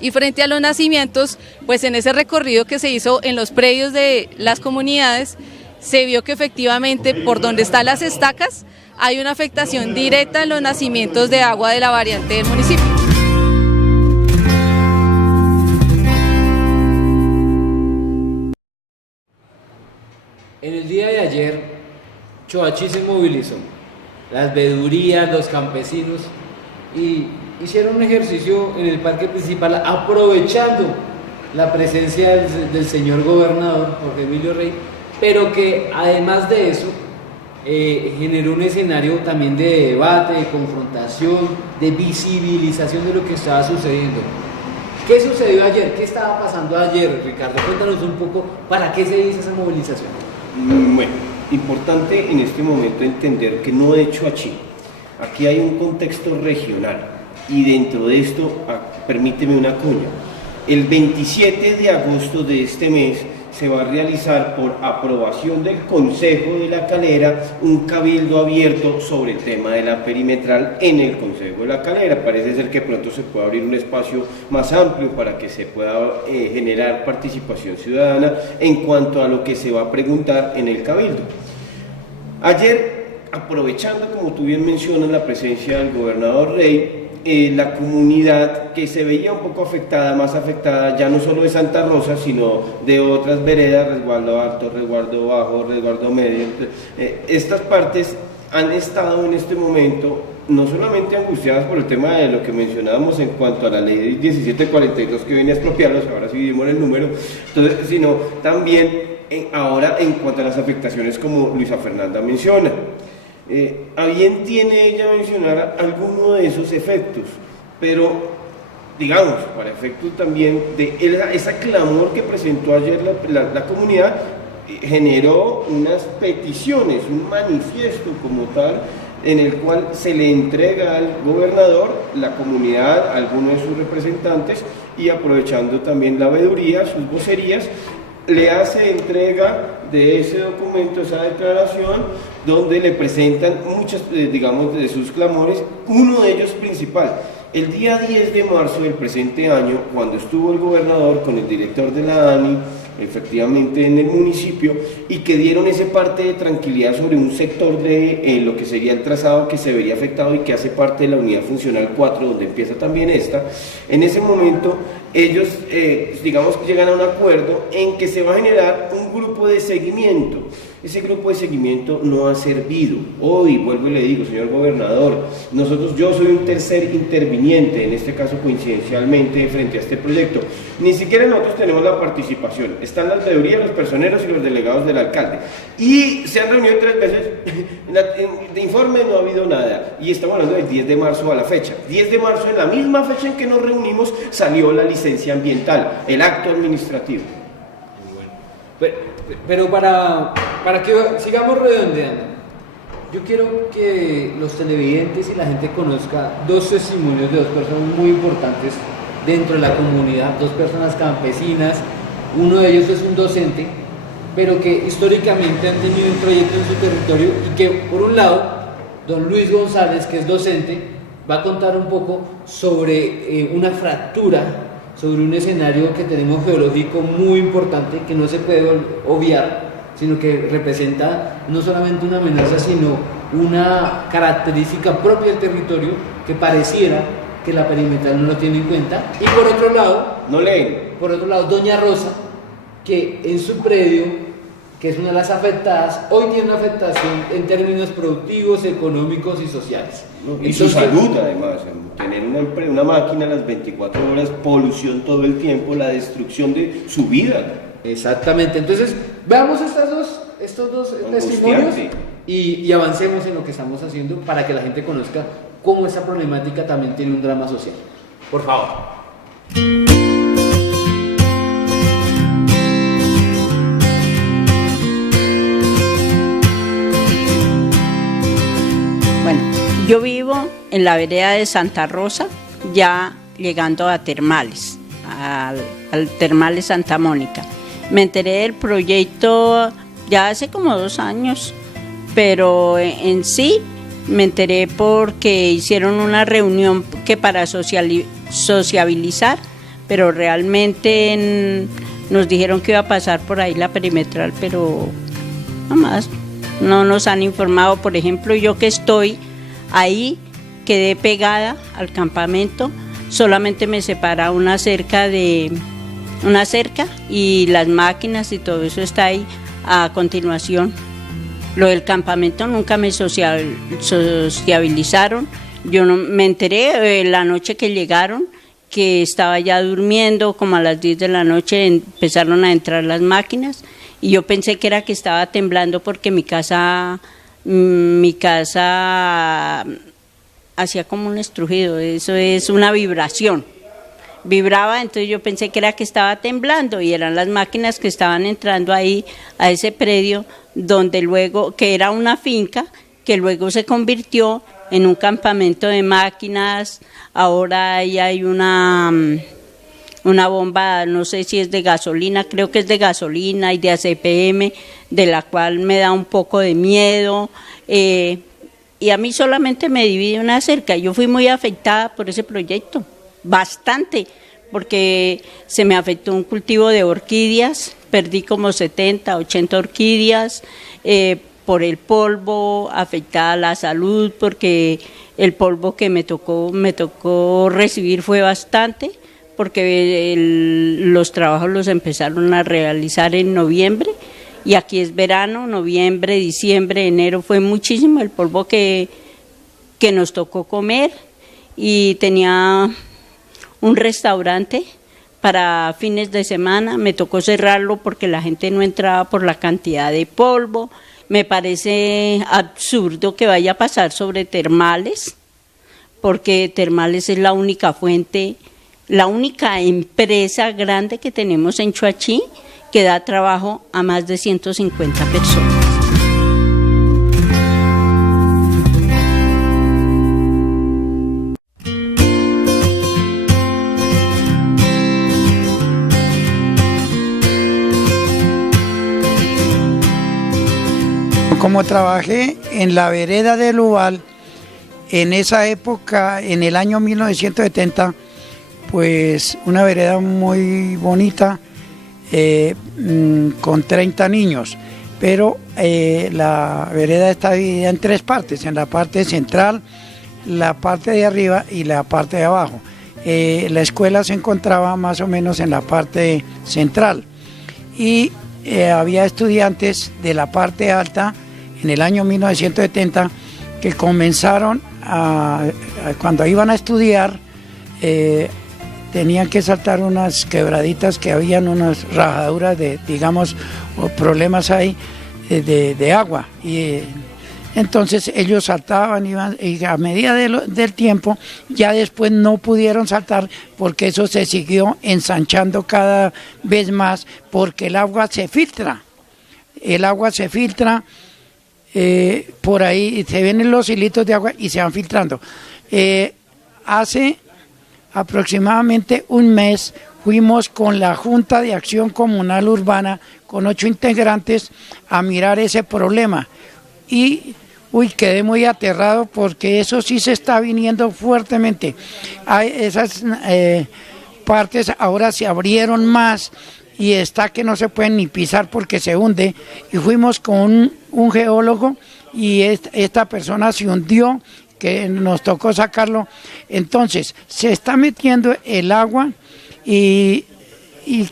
Y frente a los nacimientos, pues en ese recorrido que se hizo en los predios de las comunidades, se vio que efectivamente por donde están las estacas hay una afectación directa en los nacimientos de agua de la variante del municipio. En el día de ayer, Choachí se movilizó, las veedurías, los campesinos, y hicieron un ejercicio en el parque principal aprovechando la presencia del señor gobernador Jorge Emilio Rey, pero que además de eso generó un escenario también de debate, de confrontación, de visibilización de lo que estaba sucediendo. ¿Qué sucedió ayer? ¿Qué estaba pasando ayer, Ricardo? Cuéntanos un poco para qué se hizo esa movilización. Bueno, importante en este momento entender que no de Choachí, aquí hay un contexto regional y dentro de esto, permíteme una cuña, el 27 de agosto de este mes se va a realizar por aprobación del Consejo de la Calera un cabildo abierto sobre el tema de la perimetral en el Consejo de la Calera. Parece ser que pronto se puede abrir un espacio más amplio para que se pueda generar participación ciudadana en cuanto a lo que se va a preguntar en el cabildo. Ayer, aprovechando, como tú bien mencionas, la presencia del gobernador Rey, la comunidad que se veía un poco afectada, más afectada ya no solo de Santa Rosa, sino de otras veredas, Resguardo Alto, Resguardo Bajo, Resguardo Medio, estas partes han estado en este momento no solamente angustiadas por el tema de lo que mencionábamos en cuanto a la ley 1742 que viene a expropiarlos, ahora sí vimos el número, entonces, sino también ahora en cuanto a las afectaciones como Luisa Fernanda menciona. A bien tiene ella mencionar alguno de esos efectos, pero digamos, para efectos también de esa clamor que presentó ayer la comunidad, generó unas peticiones, un manifiesto como tal, en el cual se le entrega al gobernador, la comunidad, algunos de sus representantes, y aprovechando también la veeduría, sus vocerías, le hace entrega de ese documento, esa declaración, donde le presentan muchas, digamos, de sus clamores, uno de ellos principal. El día 10 de marzo del presente año, cuando estuvo el gobernador con el director de la ANI, efectivamente en el municipio, y que dieron ese parte de tranquilidad sobre un sector de lo que sería el trazado que se vería afectado y que hace parte de la unidad funcional 4, donde empieza también esta, en ese momento ellos, digamos, llegan a un acuerdo en que se va a generar un grupo de seguimiento. Ese grupo de seguimiento no ha servido. Hoy, vuelvo y le digo, señor gobernador, yo soy un tercer interviniente, en este caso coincidencialmente, frente a este proyecto. Ni siquiera nosotros tenemos la participación. Están las veedurías, los personeros y los delegados del alcalde. Y se han reunido 3 veces, de informe no ha habido nada. Y estamos hablando del 10 de marzo a la fecha. 10 de marzo, en la misma fecha en que nos reunimos, salió la licencia ambiental, el acto administrativo. Pero para que sigamos redondeando, yo quiero que los televidentes y la gente conozca 2 testimonios de 2 personas muy importantes dentro de la comunidad, 2 personas campesinas. Uno de ellos es un docente, pero que históricamente han tenido un proyecto en su territorio y que, por un lado, don Luis González, que es docente, va a contar un poco sobre una fractura, sobre un escenario que tenemos geológico muy importante que no se puede obviar, sino que representa no solamente una amenaza, sino una característica propia del territorio que pareciera que la perimetral no lo tiene en cuenta. Y por otro lado, por otro lado, doña Rosa, que en su predio, que es una de las afectadas, hoy tiene una afectación en términos productivos, económicos y sociales. Y su salud, además, tener una máquina a las 24 horas, polución todo el tiempo, la destrucción de su vida. Exactamente, entonces veamos estos dos testimonios y avancemos en lo que estamos haciendo para que la gente conozca cómo esta problemática también tiene un drama social. Por favor. Bueno, yo vivo en la vereda de Santa Rosa, ya llegando a Termales, al termal de Santa Mónica. Me enteré del proyecto ya hace como 2 años, pero en sí me enteré porque hicieron una reunión que para sociabilizar, pero realmente nos dijeron que iba a pasar por ahí la perimetral, pero nada más, no nos han informado. Por ejemplo, yo que estoy ahí, quedé pegada al campamento, solamente me separa una cerca y las máquinas y todo eso está ahí a continuación. Lo del campamento nunca me sociabilizaron. Yo no me enteré la noche que llegaron, que estaba ya durmiendo, como a las 10 de la noche empezaron a entrar las máquinas y yo pensé que era que estaba temblando porque mi casa hacía como un estrujido, eso es una vibración. Vibraba, entonces yo pensé que era que estaba temblando y eran las máquinas que estaban entrando ahí a ese predio donde luego, que era una finca, que luego se convirtió en un campamento de máquinas. Ahora ahí hay una bomba, no sé si es de gasolina, creo que es de gasolina y de ACPM, de la cual me da un poco de miedo. Y a mí solamente me divide una cerca. Yo fui muy afectada por ese proyecto, bastante, porque se me afectó un cultivo de orquídeas, perdí como 70, 80 orquídeas, por el polvo, afectada la salud, porque el polvo que me tocó recibir fue bastante, porque los trabajos los empezaron a realizar en noviembre, y aquí es verano, noviembre, diciembre, enero, fue muchísimo el polvo que nos tocó comer. Y tenía un restaurante para fines de semana, me tocó cerrarlo porque la gente no entraba por la cantidad de polvo. Me parece absurdo que vaya a pasar sobre Termales, porque Termales es la única fuente, la única empresa grande que tenemos en Choachí que da trabajo a más de 150 personas. Como trabajé en la vereda del Ubal, en esa época, en el año 1970, pues una vereda muy bonita, con 30 niños, pero la vereda está dividida en 3 partes, en la parte central, la parte de arriba y la parte de abajo. La escuela se encontraba más o menos en la parte central y había estudiantes de la parte alta en el año 1970 que comenzaron cuando iban a estudiar, tenían que saltar unas quebraditas que habían unas rajaduras de, digamos, problemas ahí de agua. Y entonces ellos saltaban, iban, y a medida del tiempo, ya después no pudieron saltar porque eso se siguió ensanchando cada vez más porque el agua se filtra. El agua se filtra, por ahí se ven los hilitos de agua y se van filtrando. Hace aproximadamente un mes fuimos con la Junta de Acción Comunal Urbana, con 8 integrantes, a mirar ese problema. Y quedé muy aterrado porque eso sí se está viniendo fuertemente. Esas partes ahora se abrieron más y está que no se pueden ni pisar porque se hunde. Y fuimos con un geólogo y esta persona se hundió, que nos tocó sacarlo. Entonces se está metiendo el agua y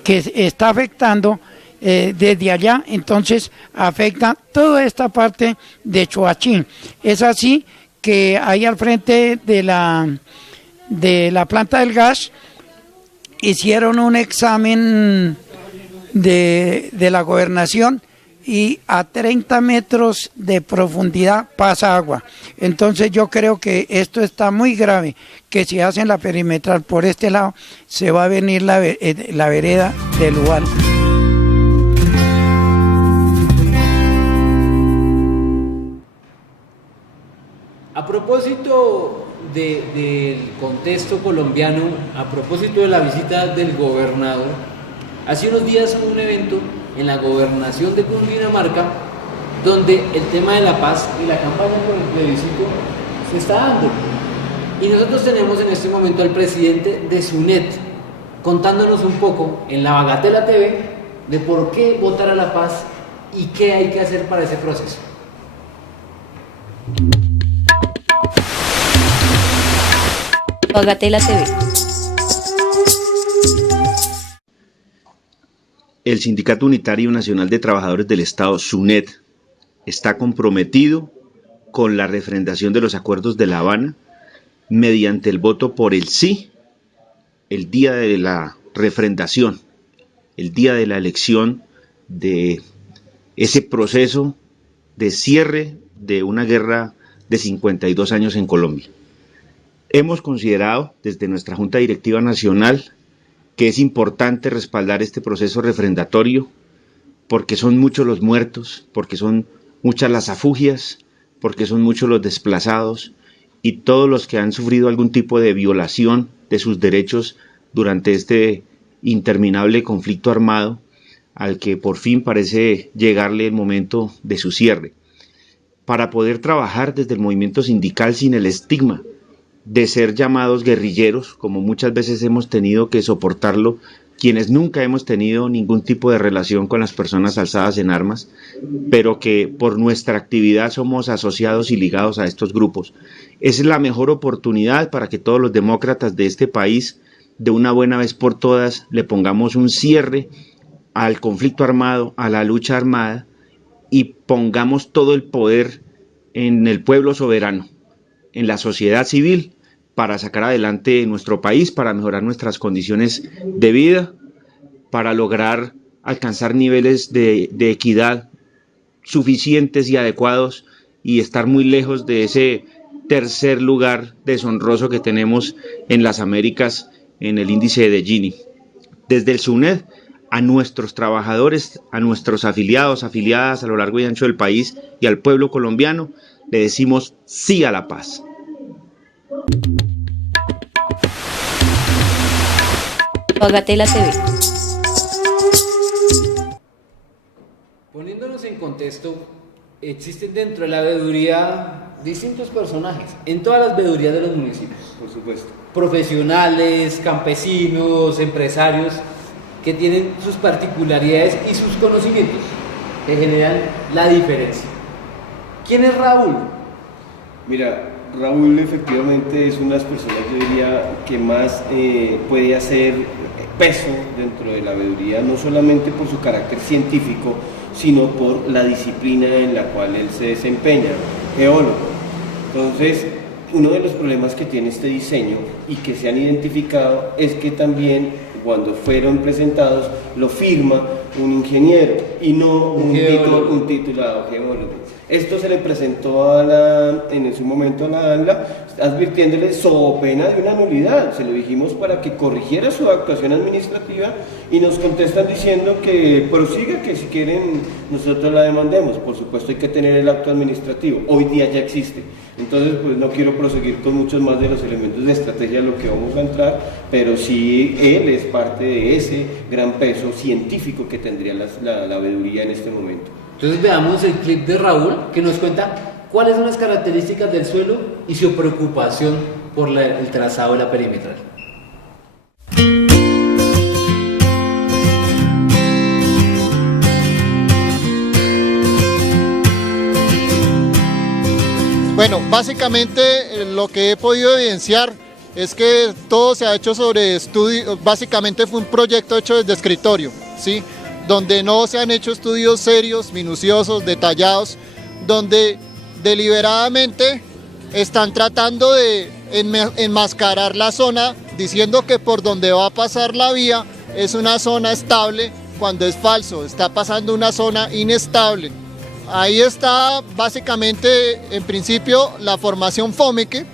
que está afectando desde allá, entonces afecta toda esta parte de Choachí. Es así que ahí al frente de la planta del gas hicieron un examen de la gobernación y a 30 metros de profundidad pasa agua. Entonces yo creo que esto está muy grave, que si hacen la perimetral por este lado, se va a venir la vereda del Ubal. A propósito del contexto colombiano a propósito de la visita del gobernador. Hace unos días hubo un evento en la gobernación de Cundinamarca donde el tema de la paz y la campaña por el plebiscito se está dando. Y nosotros tenemos en este momento al presidente de SUNET contándonos un poco en La Bagatela TV de por qué votar a la paz y qué hay que hacer para ese proceso. Bagatela TV. El Sindicato Unitario Nacional de Trabajadores del Estado, SUNET, está comprometido con la refrendación de los acuerdos de La Habana mediante el voto por el sí, el día de la refrendación, el día de la elección de ese proceso de cierre de una guerra de 52 años en Colombia. Hemos considerado desde nuestra Junta Directiva Nacional que es importante respaldar este proceso refrendatorio porque son muchos los muertos, porque son muchas las afugias, porque son muchos los desplazados y todos los que han sufrido algún tipo de violación de sus derechos durante este interminable conflicto armado al que por fin parece llegarle el momento de su cierre. Para poder trabajar desde el movimiento sindical sin el estigma de ser llamados guerrilleros, como muchas veces hemos tenido que soportarlo, quienes nunca hemos tenido ningún tipo de relación con las personas alzadas en armas, pero que por nuestra actividad somos asociados y ligados a estos grupos. Es la mejor oportunidad para que todos los demócratas de este país, de una buena vez por todas, le pongamos un cierre al conflicto armado, a la lucha armada, y pongamos todo el poder en el pueblo soberano, en la sociedad civil, para sacar adelante nuestro país, para mejorar nuestras condiciones de vida, para lograr alcanzar niveles de equidad suficientes y adecuados y estar muy lejos de ese tercer lugar deshonroso que tenemos en las Américas en el índice de Gini. Desde el SUNET, a nuestros trabajadores, a nuestros afiliados, afiliadas a lo largo y ancho del país y al pueblo colombiano, le decimos sí a la paz. Bagatela TV. Poniéndonos en contexto, existen dentro de la veeduría distintos personajes, en todas las veedurías de los municipios. Por supuesto. Profesionales, campesinos, empresarios, que tienen sus particularidades y sus conocimientos, que generan la diferencia. ¿Quién es Raúl? Mira, Raúl efectivamente es una de las personas, yo diría, que más puede hacer peso dentro de la veeduría, no solamente por su carácter científico, sino por la disciplina en la cual él se desempeña, geólogo. Entonces, uno de los problemas que tiene este diseño y que se han identificado es que también cuando fueron presentados lo firma un ingeniero y no un titulado geólogo. Esto se le presentó en su momento a la ANLA, advirtiéndole so pena de una nulidad. Se lo dijimos para que corrigiera su actuación administrativa y nos contestan diciendo que prosiga, que si quieren nosotros la demandemos. Por supuesto hay que tener el acto administrativo, hoy día ya existe. Entonces pues no quiero proseguir con muchos más de los elementos de estrategia a lo que vamos a entrar, pero sí él es parte de ese gran peso científico que tendría la veeduría en este momento. Entonces veamos el clip de Raúl que nos cuenta cuáles son las características del suelo y su preocupación por el trazado de la perimetral. Bueno, básicamente lo que he podido evidenciar es que todo se ha hecho sobre estudio, básicamente fue un proyecto hecho desde escritorio, ¿sí? Donde no se han hecho estudios serios, minuciosos, detallados, donde deliberadamente están tratando de enmascarar la zona, diciendo que por donde va a pasar la vía es una zona estable, cuando es falso, está pasando una zona inestable. Ahí está básicamente, en principio, la formación Fomeque.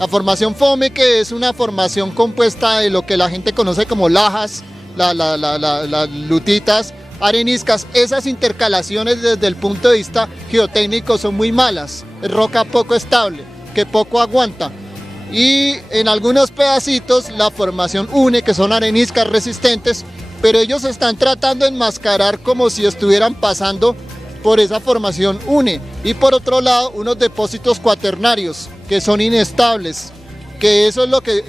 La formación Fomeque es una formación compuesta de lo que la gente conoce como lajas, las lutitas, areniscas. Esas intercalaciones desde el punto de vista geotécnico son muy malas, es roca poco estable, que poco aguanta. y en algunos pedacitos la formación UNE, que son areniscas resistentes, pero ellos están tratando de enmascarar como si estuvieran pasando por esa formación UNE. Y por otro lado, unos depósitos cuaternarios que son inestables, que eso es lo que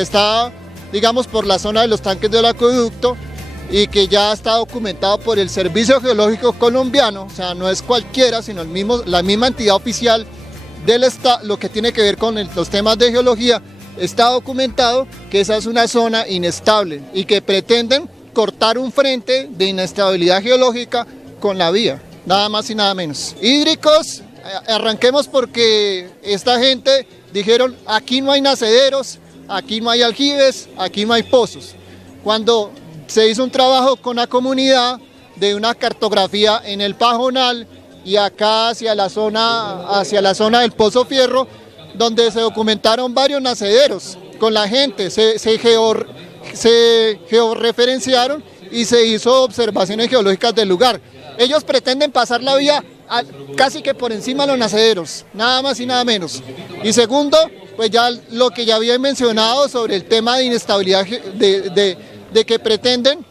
está, digamos, por la zona de los tanques del acueducto, y que ya está documentado por el Servicio Geológico Colombiano, o sea, no es cualquiera, sino la misma entidad oficial del Estado, lo que tiene que ver con los temas de geología. Está documentado que esa es una zona inestable y que pretenden cortar un frente de inestabilidad geológica con la vía, nada más y nada menos. Hídricos, arranquemos porque esta gente dijeron, aquí no hay nacederos, aquí no hay aljibes, aquí no hay pozos. Cuando se hizo un trabajo con la comunidad de una cartografía en el Pajonal y acá hacia la zona del Pozo Fierro, donde se documentaron varios nacederos con la gente, se georreferenciaron y se hizo observaciones geológicas del lugar. Ellos pretenden pasar la vía casi que por encima de los nacederos, nada más y nada menos. Y segundo, pues ya lo que ya había mencionado sobre el tema de inestabilidad, de que pretenden,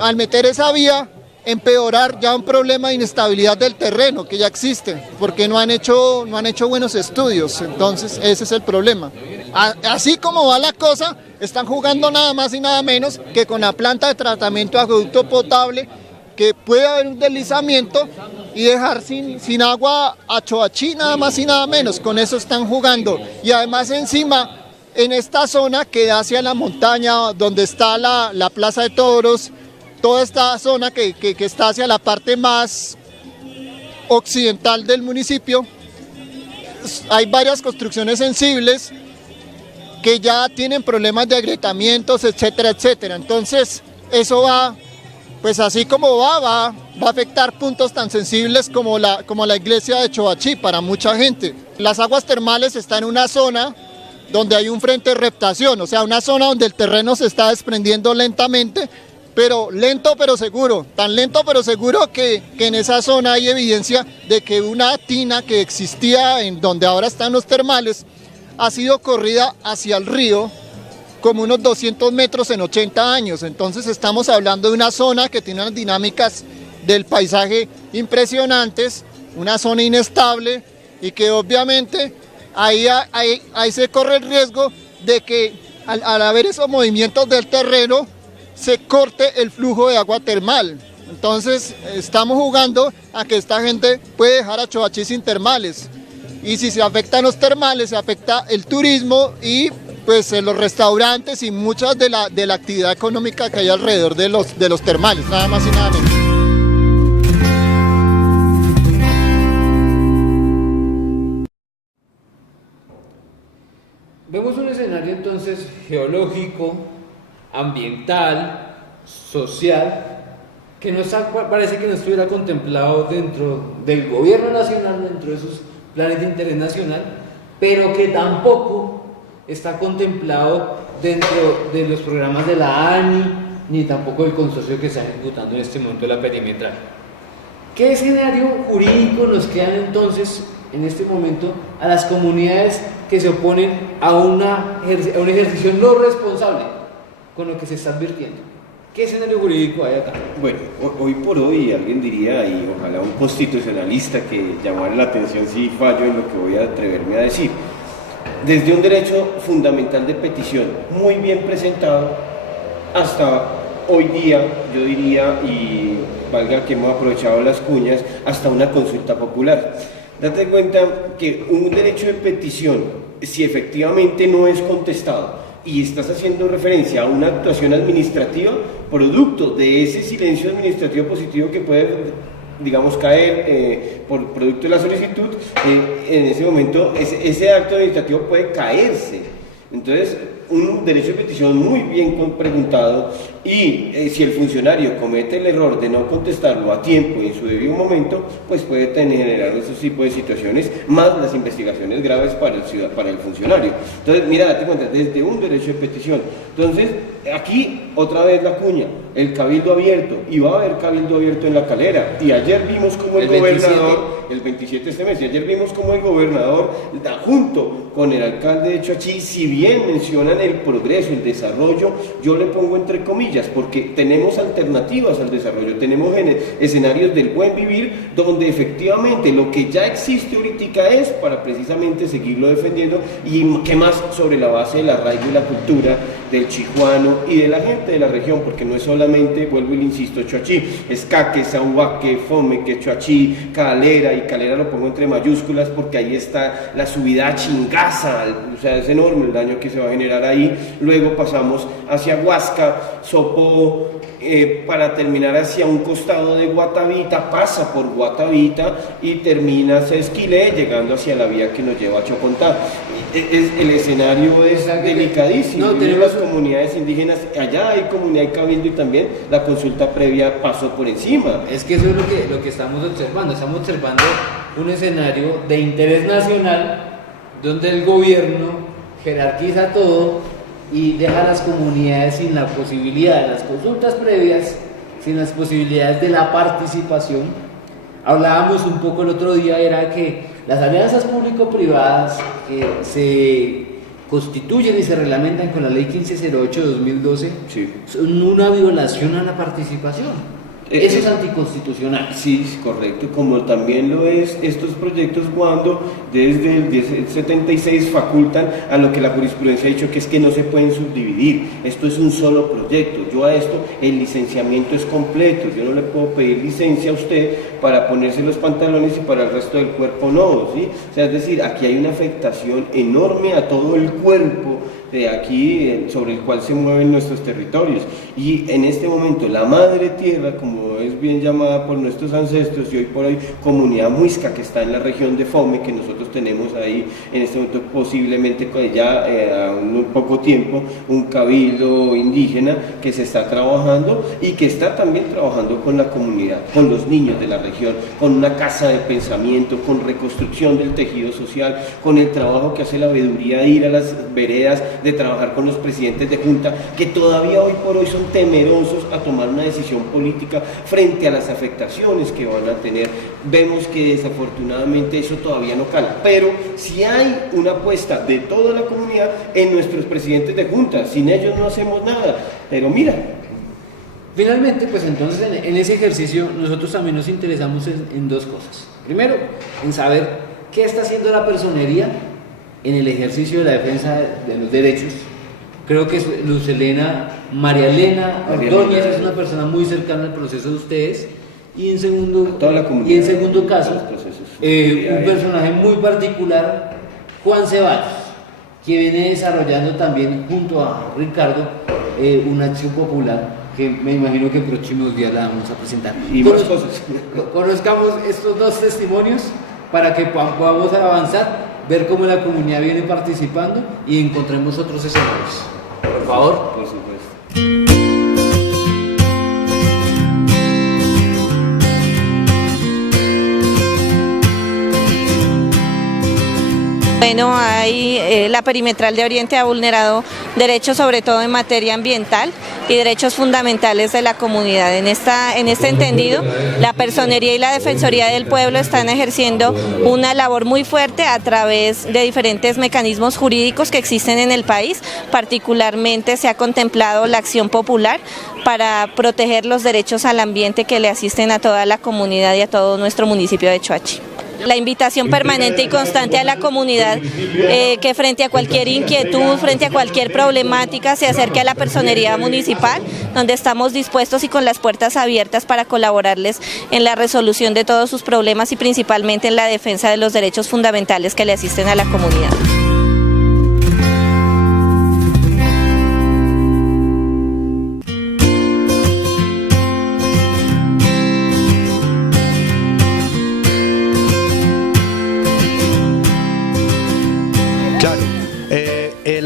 al meter esa vía, empeorar ya un problema de inestabilidad del terreno que ya existe, porque no han hecho buenos estudios. Entonces ese es el problema. Así como va la cosa, están jugando nada más y nada menos que con la planta de tratamiento de acueducto potable, que puede haber un deslizamiento y dejar sin agua a Choachí, nada más y nada menos. Con eso están jugando. Y además encima, en esta zona que da hacia la montaña, donde está la Plaza de Toros, toda esta zona que está hacia la parte más occidental del municipio, hay varias construcciones sensibles que ya tienen problemas de agrietamientos, etcétera, etcétera. Entonces, eso va, pues así como va a afectar puntos tan sensibles como la iglesia de Choachí para mucha gente. Las aguas termales están en una zona donde hay un frente de reptación, o sea, una zona donde el terreno se está desprendiendo lentamente, pero lento pero seguro, tan lento pero seguro que en esa zona hay evidencia de que una tina que existía en donde ahora están los termales ha sido corrida hacia el río como unos 200 metros en 80 años. Entonces estamos hablando de una zona que tiene unas dinámicas del paisaje impresionantes, una zona inestable y que obviamente ahí se corre el riesgo de que al haber esos movimientos del terreno se corte el flujo de agua termal. Entonces estamos jugando a que esta gente puede dejar a Choachí sin termales, y si se afectan los termales se afecta el turismo y pues los restaurantes y muchas de la actividad económica que hay alrededor de los termales, nada más y nada menos. Vemos un escenario entonces geológico, ambiental, social, que parece que no estuviera contemplado dentro del gobierno nacional, dentro de sus planes de interés nacional, pero que tampoco está contemplado dentro de los programas de la ANI, ni tampoco del consorcio que está ejecutando en este momento la perimetral. ¿Qué escenario jurídico nos quedan entonces en este momento a las comunidades que se oponen a un ejercicio no responsable con lo que se está advirtiendo? ¿Qué escenario jurídico hay acá? Bueno, hoy por hoy alguien diría, y ojalá un constitucionalista que llamara la atención si fallo en lo que voy a atreverme a decir, desde un derecho fundamental de petición muy bien presentado hasta hoy día, yo diría, y valga que hemos aprovechado las cuñas, hasta una consulta popular. Date cuenta que un derecho de petición, si efectivamente no es contestado y estás haciendo referencia a una actuación administrativa, producto de ese silencio administrativo positivo que puede, digamos, caer por producto de la solicitud, en ese momento ese acto administrativo puede caerse. Entonces, un derecho de petición muy bien preguntado y si el funcionario comete el error de no contestarlo a tiempo y en su debido momento, pues puede generar esos tipos de situaciones, más las investigaciones graves para el funcionario. Entonces, mira, date cuenta, desde un derecho de petición. Entonces, aquí otra vez la cuña, el cabildo abierto, y va a haber cabildo abierto en La Calera, y ayer vimos como el gobernador, el 27 de este mes, y ayer vimos como el gobernador, junto con el alcalde de Choachí, si bien mencionan el progreso, el desarrollo, yo le pongo entre comillas, porque tenemos alternativas al desarrollo, tenemos escenarios del buen vivir, donde efectivamente lo que ya existe ahorita es para precisamente seguirlo defendiendo, y qué más sobre la base del arraigo y la cultura del chijuano y de la gente de la región, porque no es solamente, vuelvo y le insisto, Choachí, es Caque, Sauaque, Fomeque, Choachí, Calera, y Calera lo pongo entre mayúsculas porque ahí está la subida a Chingaza, o sea, es enorme el daño que se va a generar ahí. Luego pasamos hacia Huasca, Sopó, para terminar hacia un costado de Guatavita, pasa por Guatavita y termina hacia Esquilé, llegando hacia la vía que nos lleva a Chocontá. El escenario es delicadísimo. No, tenemos las comunidades indígenas, allá hay comunidad y cabildo, y también la consulta previa pasó por encima. Es que eso es lo que estamos observando un escenario de interés nacional donde el gobierno jerarquiza todo y deja a las comunidades sin la posibilidad de las consultas previas, sin las posibilidades de la participación. Hablábamos un poco el otro día, era que las alianzas público-privadas que se constituyen y se reglamentan con la ley 1508 de 2012 sí, son una violación a la participación. Eso es anticonstitucional. Sí, correcto, como también lo es estos proyectos cuando desde el 76 facultan a lo que la jurisprudencia ha dicho, que es que no se pueden subdividir. Esto es un solo proyecto. Yo a esto, el licenciamiento es completo. Yo no le puedo pedir licencia a usted para ponerse los pantalones y para el resto del cuerpo no, ¿sí? O sea, es decir, aquí hay una afectación enorme a todo el cuerpo de aquí sobre el cual se mueven nuestros territorios, y en este momento la madre tierra, como es bien llamada por nuestros ancestros, y hoy por hoy comunidad muisca, que está en la región de Fome, que nosotros tenemos ahí en este momento, posiblemente ya a un poco tiempo, un cabildo indígena que se está trabajando y que está también trabajando con la comunidad, con los niños de la región, con una casa de pensamiento, con reconstrucción del tejido social, con el trabajo que hace la veeduría de ir a las veredas, de trabajar con los presidentes de junta, que todavía hoy por hoy son temerosos a tomar una decisión política frente a las afectaciones que van a tener. Vemos que desafortunadamente eso todavía no cala, pero sí hay una apuesta de toda la comunidad en nuestros presidentes de junta. Sin ellos no hacemos nada, pero mira. Finalmente, pues entonces en ese ejercicio nosotros también nos interesamos en dos cosas. Primero, en saber qué está haciendo la personería en el ejercicio de la defensa de los derechos. Creo que María Elena Ordóñez es una persona muy cercana al proceso de ustedes, y en segundo caso, un personaje muy particular, Juan Ceballos, que viene desarrollando también junto a Ricardo una acción popular que me imagino que en próximos días la vamos a presentar. Y más cosas. Conozcamos estos dos testimonios para que podamos avanzar, ver cómo la comunidad viene participando y encontremos otros escenarios. Por favor. Por supuesto. Bueno, la perimetral de Oriente ha vulnerado derechos, sobre todo en materia ambiental, y derechos fundamentales de la comunidad. En este entendido, la Personería y la Defensoría del Pueblo están ejerciendo una labor muy fuerte a través de diferentes mecanismos jurídicos que existen en el país. Particularmente se ha contemplado la acción popular para proteger los derechos al ambiente que le asisten a toda la comunidad y a todo nuestro municipio de Choachí. La invitación permanente y constante a la comunidad que frente a cualquier inquietud, frente a cualquier problemática, se acerque a la Personería Municipal, donde estamos dispuestos y con las puertas abiertas para colaborarles en la resolución de todos sus problemas y principalmente en la defensa de los derechos fundamentales que le asisten a la comunidad.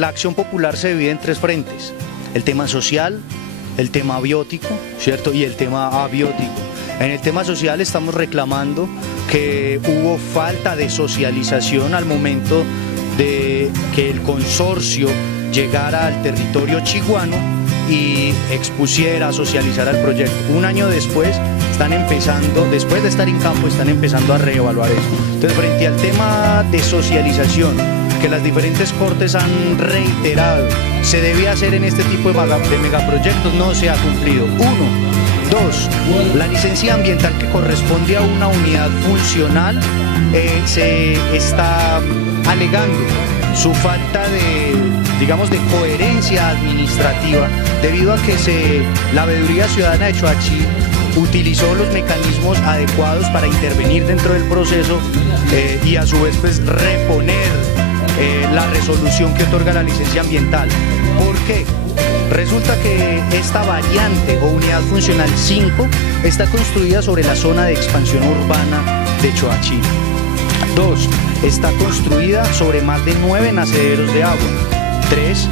la acción popular se divide en tres frentes: el tema social, el tema biótico, ¿cierto? Y el tema abiótico. En el tema social estamos reclamando que hubo falta de socialización al momento de que el consorcio llegara al territorio chiguano y expusiera, socializara el proyecto. Un año después están empezando, después de estar en campo, están empezando a reevaluar eso. Entonces, frente al tema de socialización que las diferentes cortes han reiterado se debía hacer en este tipo de megaproyectos, no se ha cumplido. Uno. Dos, la licencia ambiental que corresponde a una unidad funcional se está alegando su falta de, digamos, de coherencia administrativa, debido a que la Veeduría Ciudadana de Choachí utilizó los mecanismos adecuados para intervenir dentro del proceso y a su vez pues reponer la resolución que otorga la licencia ambiental. ¿Por qué? Resulta que esta variante o unidad funcional 5 está construida sobre la zona de expansión urbana de Choachí. 2. Está construida sobre más de 9 nacederos de agua. 3.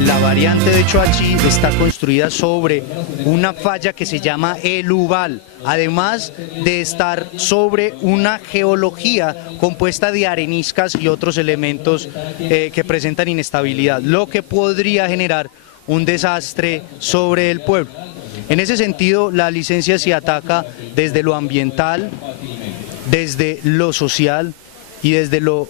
La variante de Choachí está construida sobre una falla que se llama El Ubal, además de estar sobre una geología compuesta de areniscas y otros elementos que presentan inestabilidad, lo que podría generar un desastre sobre el pueblo. En ese sentido, la licencia se ataca desde lo ambiental, desde lo social y desde lo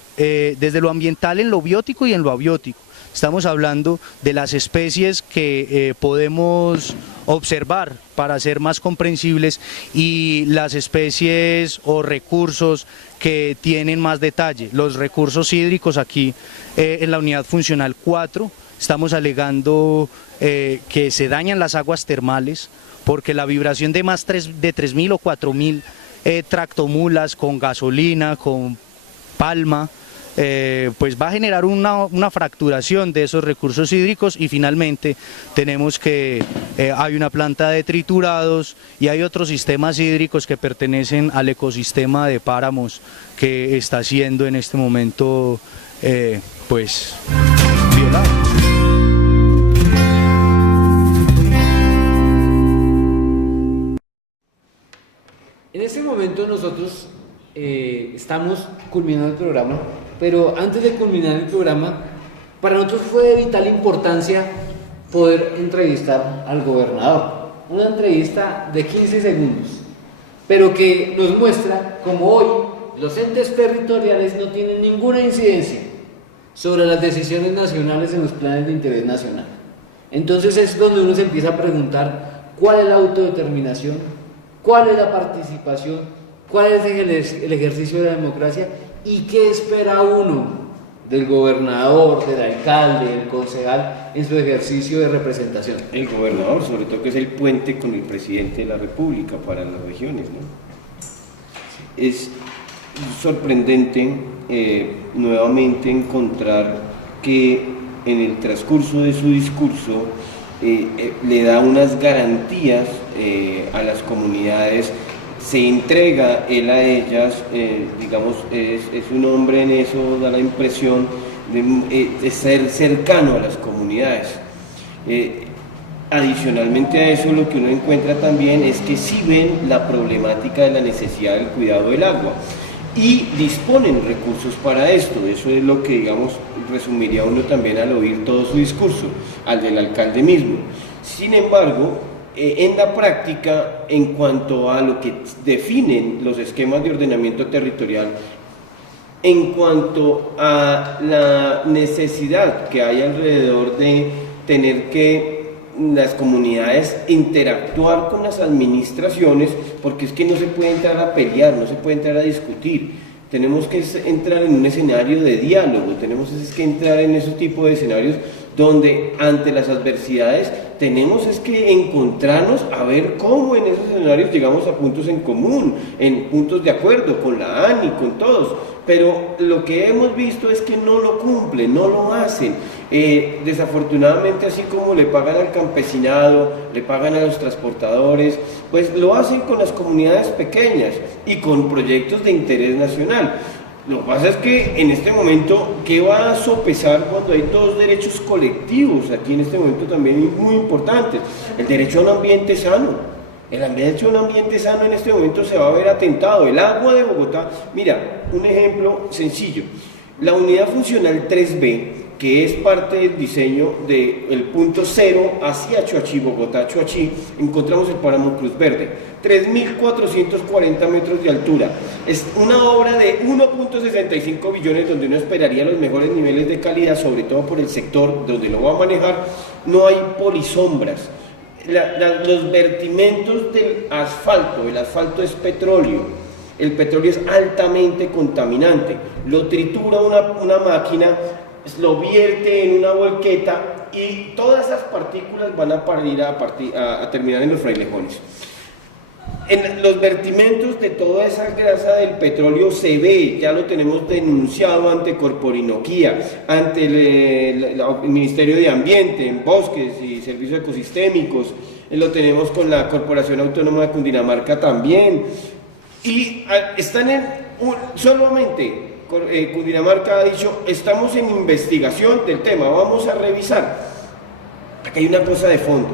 ambiental en lo biótico y en lo abiótico. Estamos hablando de las especies que podemos observar para ser más comprensibles y las especies o recursos que tienen más detalle. Los recursos hídricos aquí en la unidad funcional 4 estamos alegando que se dañan las aguas termales porque la vibración de más de 3.000 o 4.000 tractomulas con gasolina, con palma, pues va a generar una fracturación de esos recursos hídricos. Y finalmente tenemos que hay una planta de triturados y hay otros sistemas hídricos que pertenecen al ecosistema de páramos que está siendo en este momento pues violado. En este momento nosotros estamos culminando el programa, pero antes de culminar el programa, para nosotros fue de vital importancia poder entrevistar al gobernador. Una entrevista de 15 segundos, pero que nos muestra cómo hoy los entes territoriales no tienen ninguna incidencia sobre las decisiones nacionales en los planes de interés nacional. Entonces es donde uno se empieza a preguntar cuál es la autodeterminación, cuál es la participación, cuál es el ejercicio de la democracia y qué espera uno del gobernador, del alcalde, del concejal en su ejercicio de representación. El gobernador, sobre todo, que es el puente con el presidente de la República para las regiones, ¿no? Es sorprendente nuevamente encontrar que en el transcurso de su discurso le da unas garantías a las comunidades, se entrega él a ellas, digamos, es un hombre en eso, da la impresión de ser cercano a las comunidades. Adicionalmente a eso, lo que uno encuentra también es que sí ven la problemática de la necesidad del cuidado del agua y disponen recursos para esto. Eso es lo que, digamos, resumiría uno también al oír todo su discurso, al del alcalde mismo. Sin embargo, en la práctica, en cuanto a lo que definen los esquemas de ordenamiento territorial, en cuanto a la necesidad que hay alrededor de tener que las comunidades interactuar con las administraciones, porque es que no se puede entrar a pelear, no se puede entrar a discutir. Tenemos que entrar en un escenario de diálogo, tenemos que entrar en ese tipo de escenarios donde ante las adversidades tenemos es que encontrarnos a ver cómo en esos escenarios llegamos a puntos en común, en puntos de acuerdo con la ANI, con todos, pero lo que hemos visto es que no lo cumplen, no lo hacen. Desafortunadamente, así como le pagan al campesinado, le pagan a los transportadores, pues lo hacen con las comunidades pequeñas y con proyectos de interés nacional. Lo que pasa es que en este momento, ¿qué va a sopesar cuando hay dos derechos colectivos? Aquí en este momento también muy importantes. El derecho a un ambiente sano. El derecho a un ambiente sano en este momento se va a ver atentado. El agua de Bogotá, mira, un ejemplo sencillo. La unidad funcional 3B, que es parte del diseño del punto cero hacia Choachí, Bogotá, Choachí, encontramos el páramo Cruz Verde, 3.440 metros de altura. Es una obra de 1.65 billones donde uno esperaría los mejores niveles de calidad, sobre todo por el sector donde lo va a manejar. No hay polisombras. Los vertimentos del asfalto, el asfalto es petróleo, el petróleo es altamente contaminante, lo tritura una máquina, lo vierte en una volqueta y todas esas partículas van a terminar en los frailejones. En los vertimentos de toda esa grasa del petróleo se ve, ya lo tenemos denunciado ante Corporinoquía, ante el Ministerio de Ambiente, en Bosques y Servicios Ecosistémicos, lo tenemos con la Corporación Autónoma de Cundinamarca también, y están solamente Cundinamarca ha dicho, estamos en investigación del tema, vamos a revisar. Aquí hay una cosa de fondo,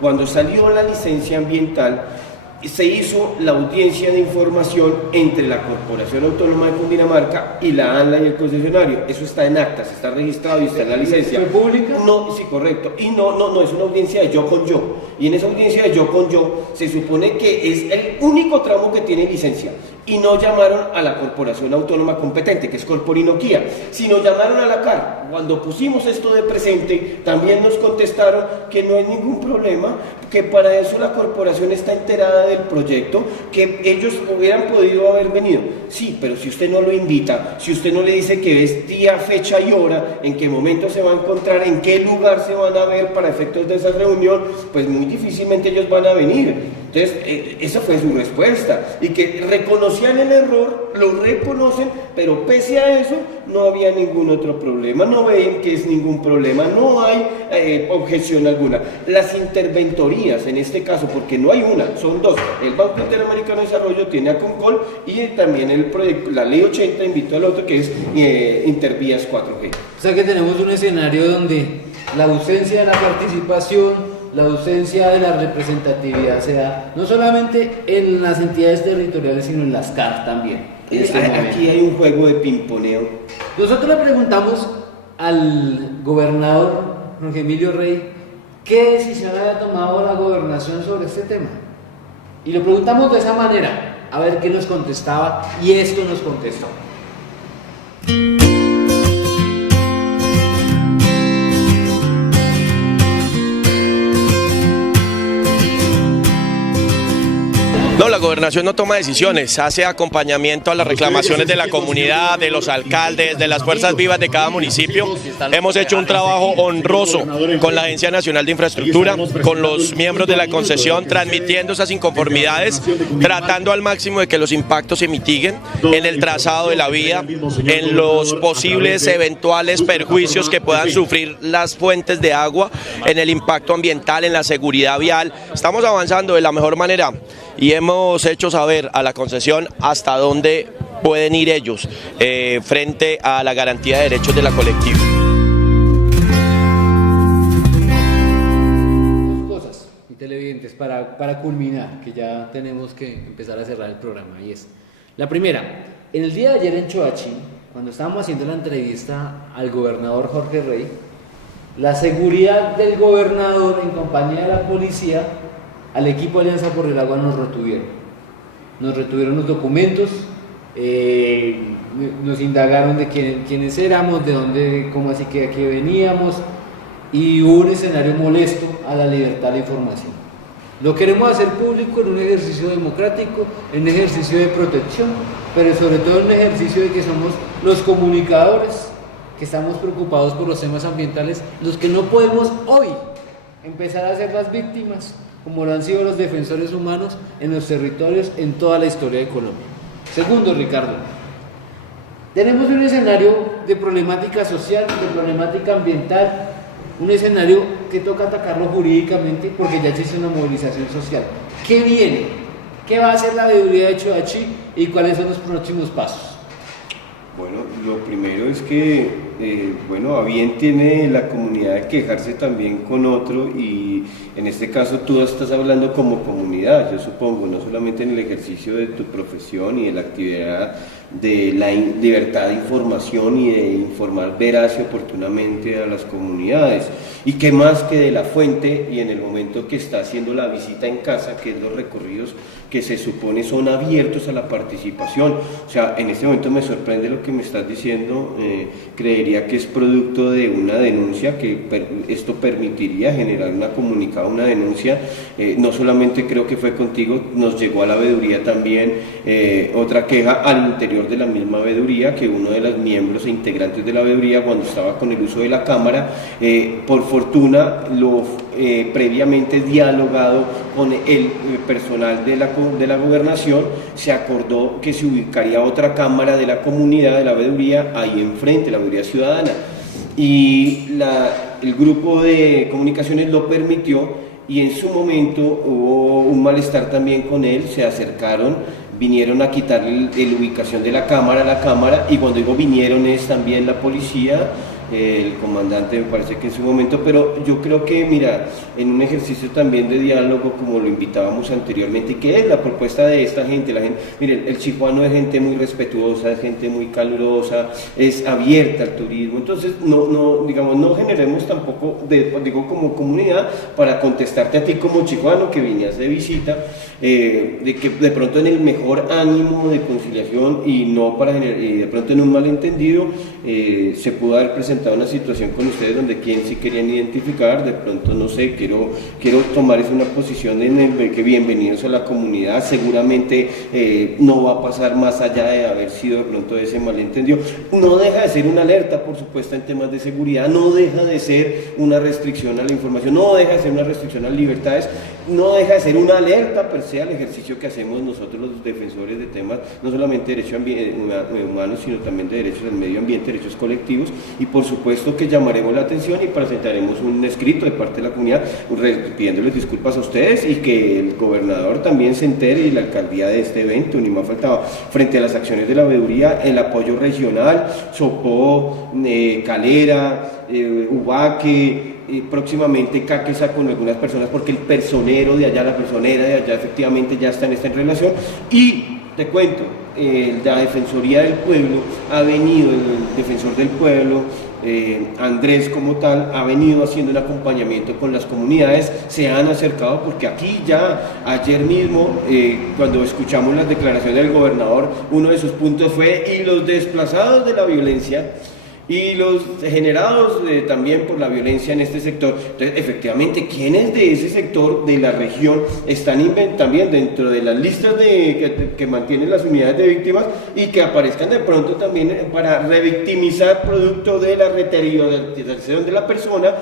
cuando salió la licencia ambiental, se hizo la audiencia de información entre la Corporación Autónoma de Cundinamarca y la ANLA y el concesionario. Eso está en actas, está registrado y está en la licencia. ¿Fue pública? No, sí, correcto. Y no, es una audiencia de yo con yo. Y en esa audiencia de yo con yo se supone que es el único tramo que tiene licencia. Y no llamaron a la Corporación Autónoma competente, que es Corporinoquía, sino llamaron a la CAR. Cuando pusimos esto de presente, también nos contestaron que no hay ningún problema, que para eso la corporación está enterada del proyecto, que ellos hubieran podido haber venido. Sí, pero si usted no lo invita, si usted no le dice que es día, fecha y hora, en qué momento se va a encontrar, en qué lugar se van a ver para efectos de esa reunión, pues muy difícilmente ellos van a venir. Entonces, esa fue su respuesta, y que reconocían el error, lo reconocen, pero pese a eso no había ningún otro problema, no ven que es ningún problema, no hay objeción alguna. Las interventorías en este caso, porque no hay una, son dos, el Banco Interamericano de Desarrollo tiene a Concol y también el proyecto, la Ley 80 invitó al otro que es Intervías 4G. O sea que tenemos un escenario donde la ausencia de la participación, la ausencia de la representatividad se da no solamente en las entidades territoriales, sino en las CAR también. Aquí hay un juego de pimponeo. Nosotros le preguntamos al gobernador Jorge Emilio Rey qué decisión había tomado la gobernación sobre este tema. Y lo preguntamos de esa manera, a ver qué nos contestaba, y esto nos contestó. No, la gobernación no toma decisiones, hace acompañamiento a las reclamaciones de la comunidad, de los alcaldes, de las fuerzas vivas de cada municipio. Hemos hecho un trabajo honroso con la Agencia Nacional de Infraestructura, con los miembros de la concesión, transmitiendo esas inconformidades, tratando al máximo de que los impactos se mitiguen en el trazado de la vía, en los posibles eventuales perjuicios que puedan sufrir las fuentes de agua, en el impacto ambiental, en la seguridad vial. Estamos avanzando de la mejor manera y hemos hecho saber a la concesión hasta dónde pueden ir ellos frente a la garantía de derechos de la colectiva. Dos cosas, televidentes, para culminar, que ya tenemos que empezar a cerrar el programa, y es, la primera, en el día de ayer en Choachí, cuando estábamos haciendo la entrevista al gobernador Jorge Rey, la seguridad del gobernador en compañía de la policía, al equipo de Alianza por el Agua nos retuvieron los documentos, nos indagaron de quiénes éramos, de dónde, cómo así que aquí veníamos, y hubo un escenario molesto a la libertad de información. Lo queremos hacer público en un ejercicio democrático, en un ejercicio de protección, pero sobre todo en un ejercicio de que somos los comunicadores que estamos preocupados por los temas ambientales, los que no podemos hoy empezar a ser las víctimas, como lo han sido los defensores humanos en los territorios en toda la historia de Colombia. Segundo, Ricardo, tenemos un escenario de problemática social, de problemática ambiental, un escenario que toca atacarlo jurídicamente porque ya existe una movilización social. ¿Qué viene? ¿Qué va a hacer la veeduría de Choachí y cuáles son los próximos pasos? lo primero es que, bueno, a bien tiene la comunidad de quejarse también con otro, y en este caso tú estás hablando como comunidad, yo supongo, no solamente en el ejercicio de tu profesión y de la actividad de la libertad de información y de informar veraz y oportunamente a las comunidades. Y qué más que de la fuente, y en el momento que está haciendo la visita en casa, que es los recorridos que se supone son abiertos a la participación. O sea, en este momento me sorprende lo que me estás diciendo, creería que es producto de una denuncia, que esto permitiría generar una comunicado, una denuncia, no solamente creo que fue contigo, nos llegó a la veeduría también otra queja al interior de la misma veeduría, que uno de los miembros e integrantes de la veeduría, cuando estaba con el uso de la cámara, por fortuna lo previamente dialogado con el personal de la gobernación, se acordó que se ubicaría otra cámara de la comunidad, de la veeduría, ahí enfrente, la veeduría ciudadana, y el grupo de comunicaciones lo permitió, y en su momento hubo un malestar también con él, se acercaron, vinieron a quitarle la ubicación de la cámara, y cuando digo vinieron es también la policía, el comandante me parece que en su momento, pero yo creo que, mira, en un ejercicio también de diálogo, como lo invitábamos anteriormente, que es la propuesta de esta gente, miren, el chihuahano es gente muy respetuosa, es gente muy calurosa, es abierta al turismo, entonces no generemos tampoco, digo como comunidad, para contestarte a ti como chihuahano que venías de visita, de que de pronto en el mejor ánimo de conciliación y no para generar, de pronto en un malentendido, se pudo haber presentado una situación con ustedes donde quien sí querían identificar, de pronto no sé, quiero tomar una posición en el que bienvenidos a la comunidad, seguramente no va a pasar más allá de haber sido de pronto ese malentendido, no deja de ser una alerta por supuesto en temas de seguridad, no deja de ser una restricción a la información, no deja de ser una restricción a las libertades, no deja de ser una alerta per se al ejercicio que hacemos nosotros los defensores de temas, no solamente de derechos humanos, sino también de derechos del medio ambiente, derechos colectivos, y por supuesto que llamaremos la atención y presentaremos un escrito de parte de la comunidad pidiéndoles disculpas a ustedes, y que el gobernador también se entere, y la alcaldía, de este evento, ni más faltaba, frente a las acciones de la veeduría, el apoyo regional, Sopó, Calera, Ubaque, próximamente Caquesa, con algunas personas, porque el personero de allá, la personera de allá efectivamente ya está en esta relación. Y te cuento, la Defensoría del Pueblo ha venido, el defensor del pueblo, Andrés como tal, ha venido haciendo un acompañamiento con las comunidades, se han acercado, porque aquí ya ayer mismo, cuando escuchamos las declaraciones del gobernador, uno de sus puntos fue: y los desplazados de la violencia y los generados también por la violencia en este sector. Entonces, efectivamente, ¿quiénes de ese sector de la región están también dentro de las listas que mantienen las unidades de víctimas, y que aparezcan de pronto también para revictimizar producto de la reterialización de la persona,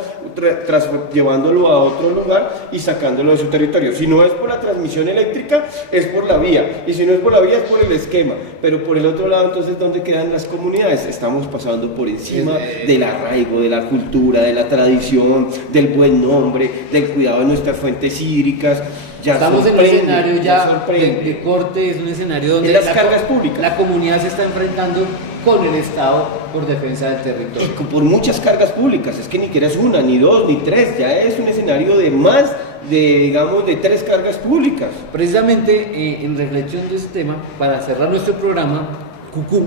llevándolo a otro lugar y sacándolo de su territorio? Si no es por la transmisión eléctrica, es por la vía, y si no es por la vía, es por el esquema. Pero por el otro lado, entonces, ¿dónde quedan las comunidades? Estamos pasando por encima del arraigo, de la cultura, de la tradición, del buen nombre, del cuidado de nuestras fuentes hídricas. Estamos en un escenario ya de corte, es un escenario donde las cargas públicas, la comunidad se está enfrentando con el Estado por defensa del territorio. Y por muchas cargas públicas, es que ni siquiera es una, ni dos, ni tres, ya es un escenario de más de 3 cargas públicas. Precisamente en reflexión de este tema, para cerrar nuestro programa, Cucú,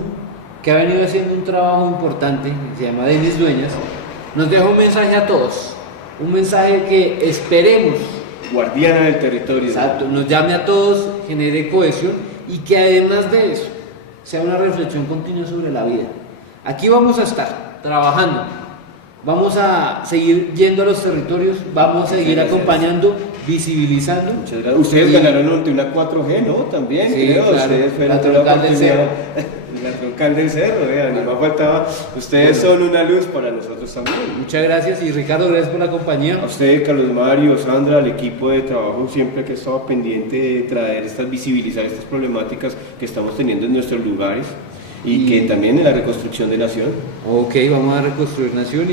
que ha venido haciendo un trabajo importante, se llama Denis Dueñas, nos deja un mensaje a todos, un mensaje que esperemos, guardiana del territorio, exacto, nos llame a todos, genere cohesión, y que además de eso sea una reflexión continua sobre la vida. Aquí vamos a estar trabajando, vamos a seguir yendo a los territorios, vamos a seguir acompañando, visibilizando. Muchas gracias. Ustedes ganaron ante una 4G, ¿no? También, sí, creo. Claro. Ustedes fueron la troncal del cerro. La troncal del cerro, ni más faltaba. Ustedes son una luz para nosotros también. Muchas gracias, y Ricardo, gracias por la compañía. A usted, Carlos Mario, Sandra, al equipo de trabajo siempre que estaba pendiente de traer visibilizar estas problemáticas que estamos teniendo en nuestros lugares. Y que también en la reconstrucción de Nación. Ok, vamos a reconstruir Nación,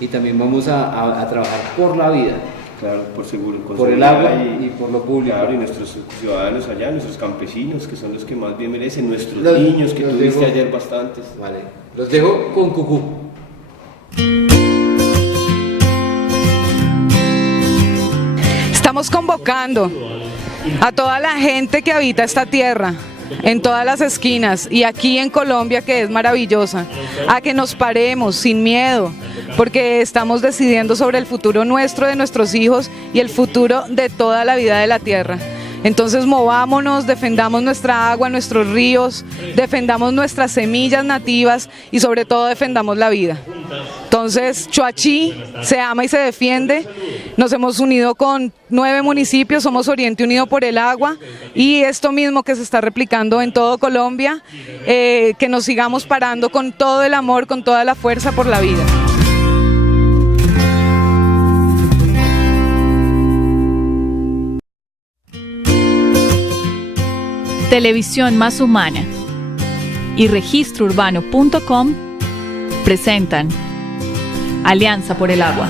y también vamos a trabajar por la vida. Claro, por seguro. Por el agua y por lo público. Claro, y nuestros ciudadanos allá, nuestros campesinos, que son los que más bien merecen, nuestros niños, que tuviste ayer bastantes. Vale, los dejo con Cucú. Estamos convocando a toda la gente que habita esta tierra, en todas las esquinas y aquí en Colombia, que es maravillosa, a que nos paremos sin miedo, porque estamos decidiendo sobre el futuro nuestro, de nuestros hijos y el futuro de toda la vida de la tierra. Entonces movámonos, defendamos nuestra agua, nuestros ríos, defendamos nuestras semillas nativas y sobre todo defendamos la vida. Entonces Choachí se ama y se defiende. Nos hemos unido con 9 municipios, somos Oriente Unido por el Agua, y esto mismo que se está replicando en todo Colombia, que nos sigamos parando con todo el amor, con toda la fuerza por la vida. Televisión Más Humana y registrourbano.com presentan Alianza por el Agua.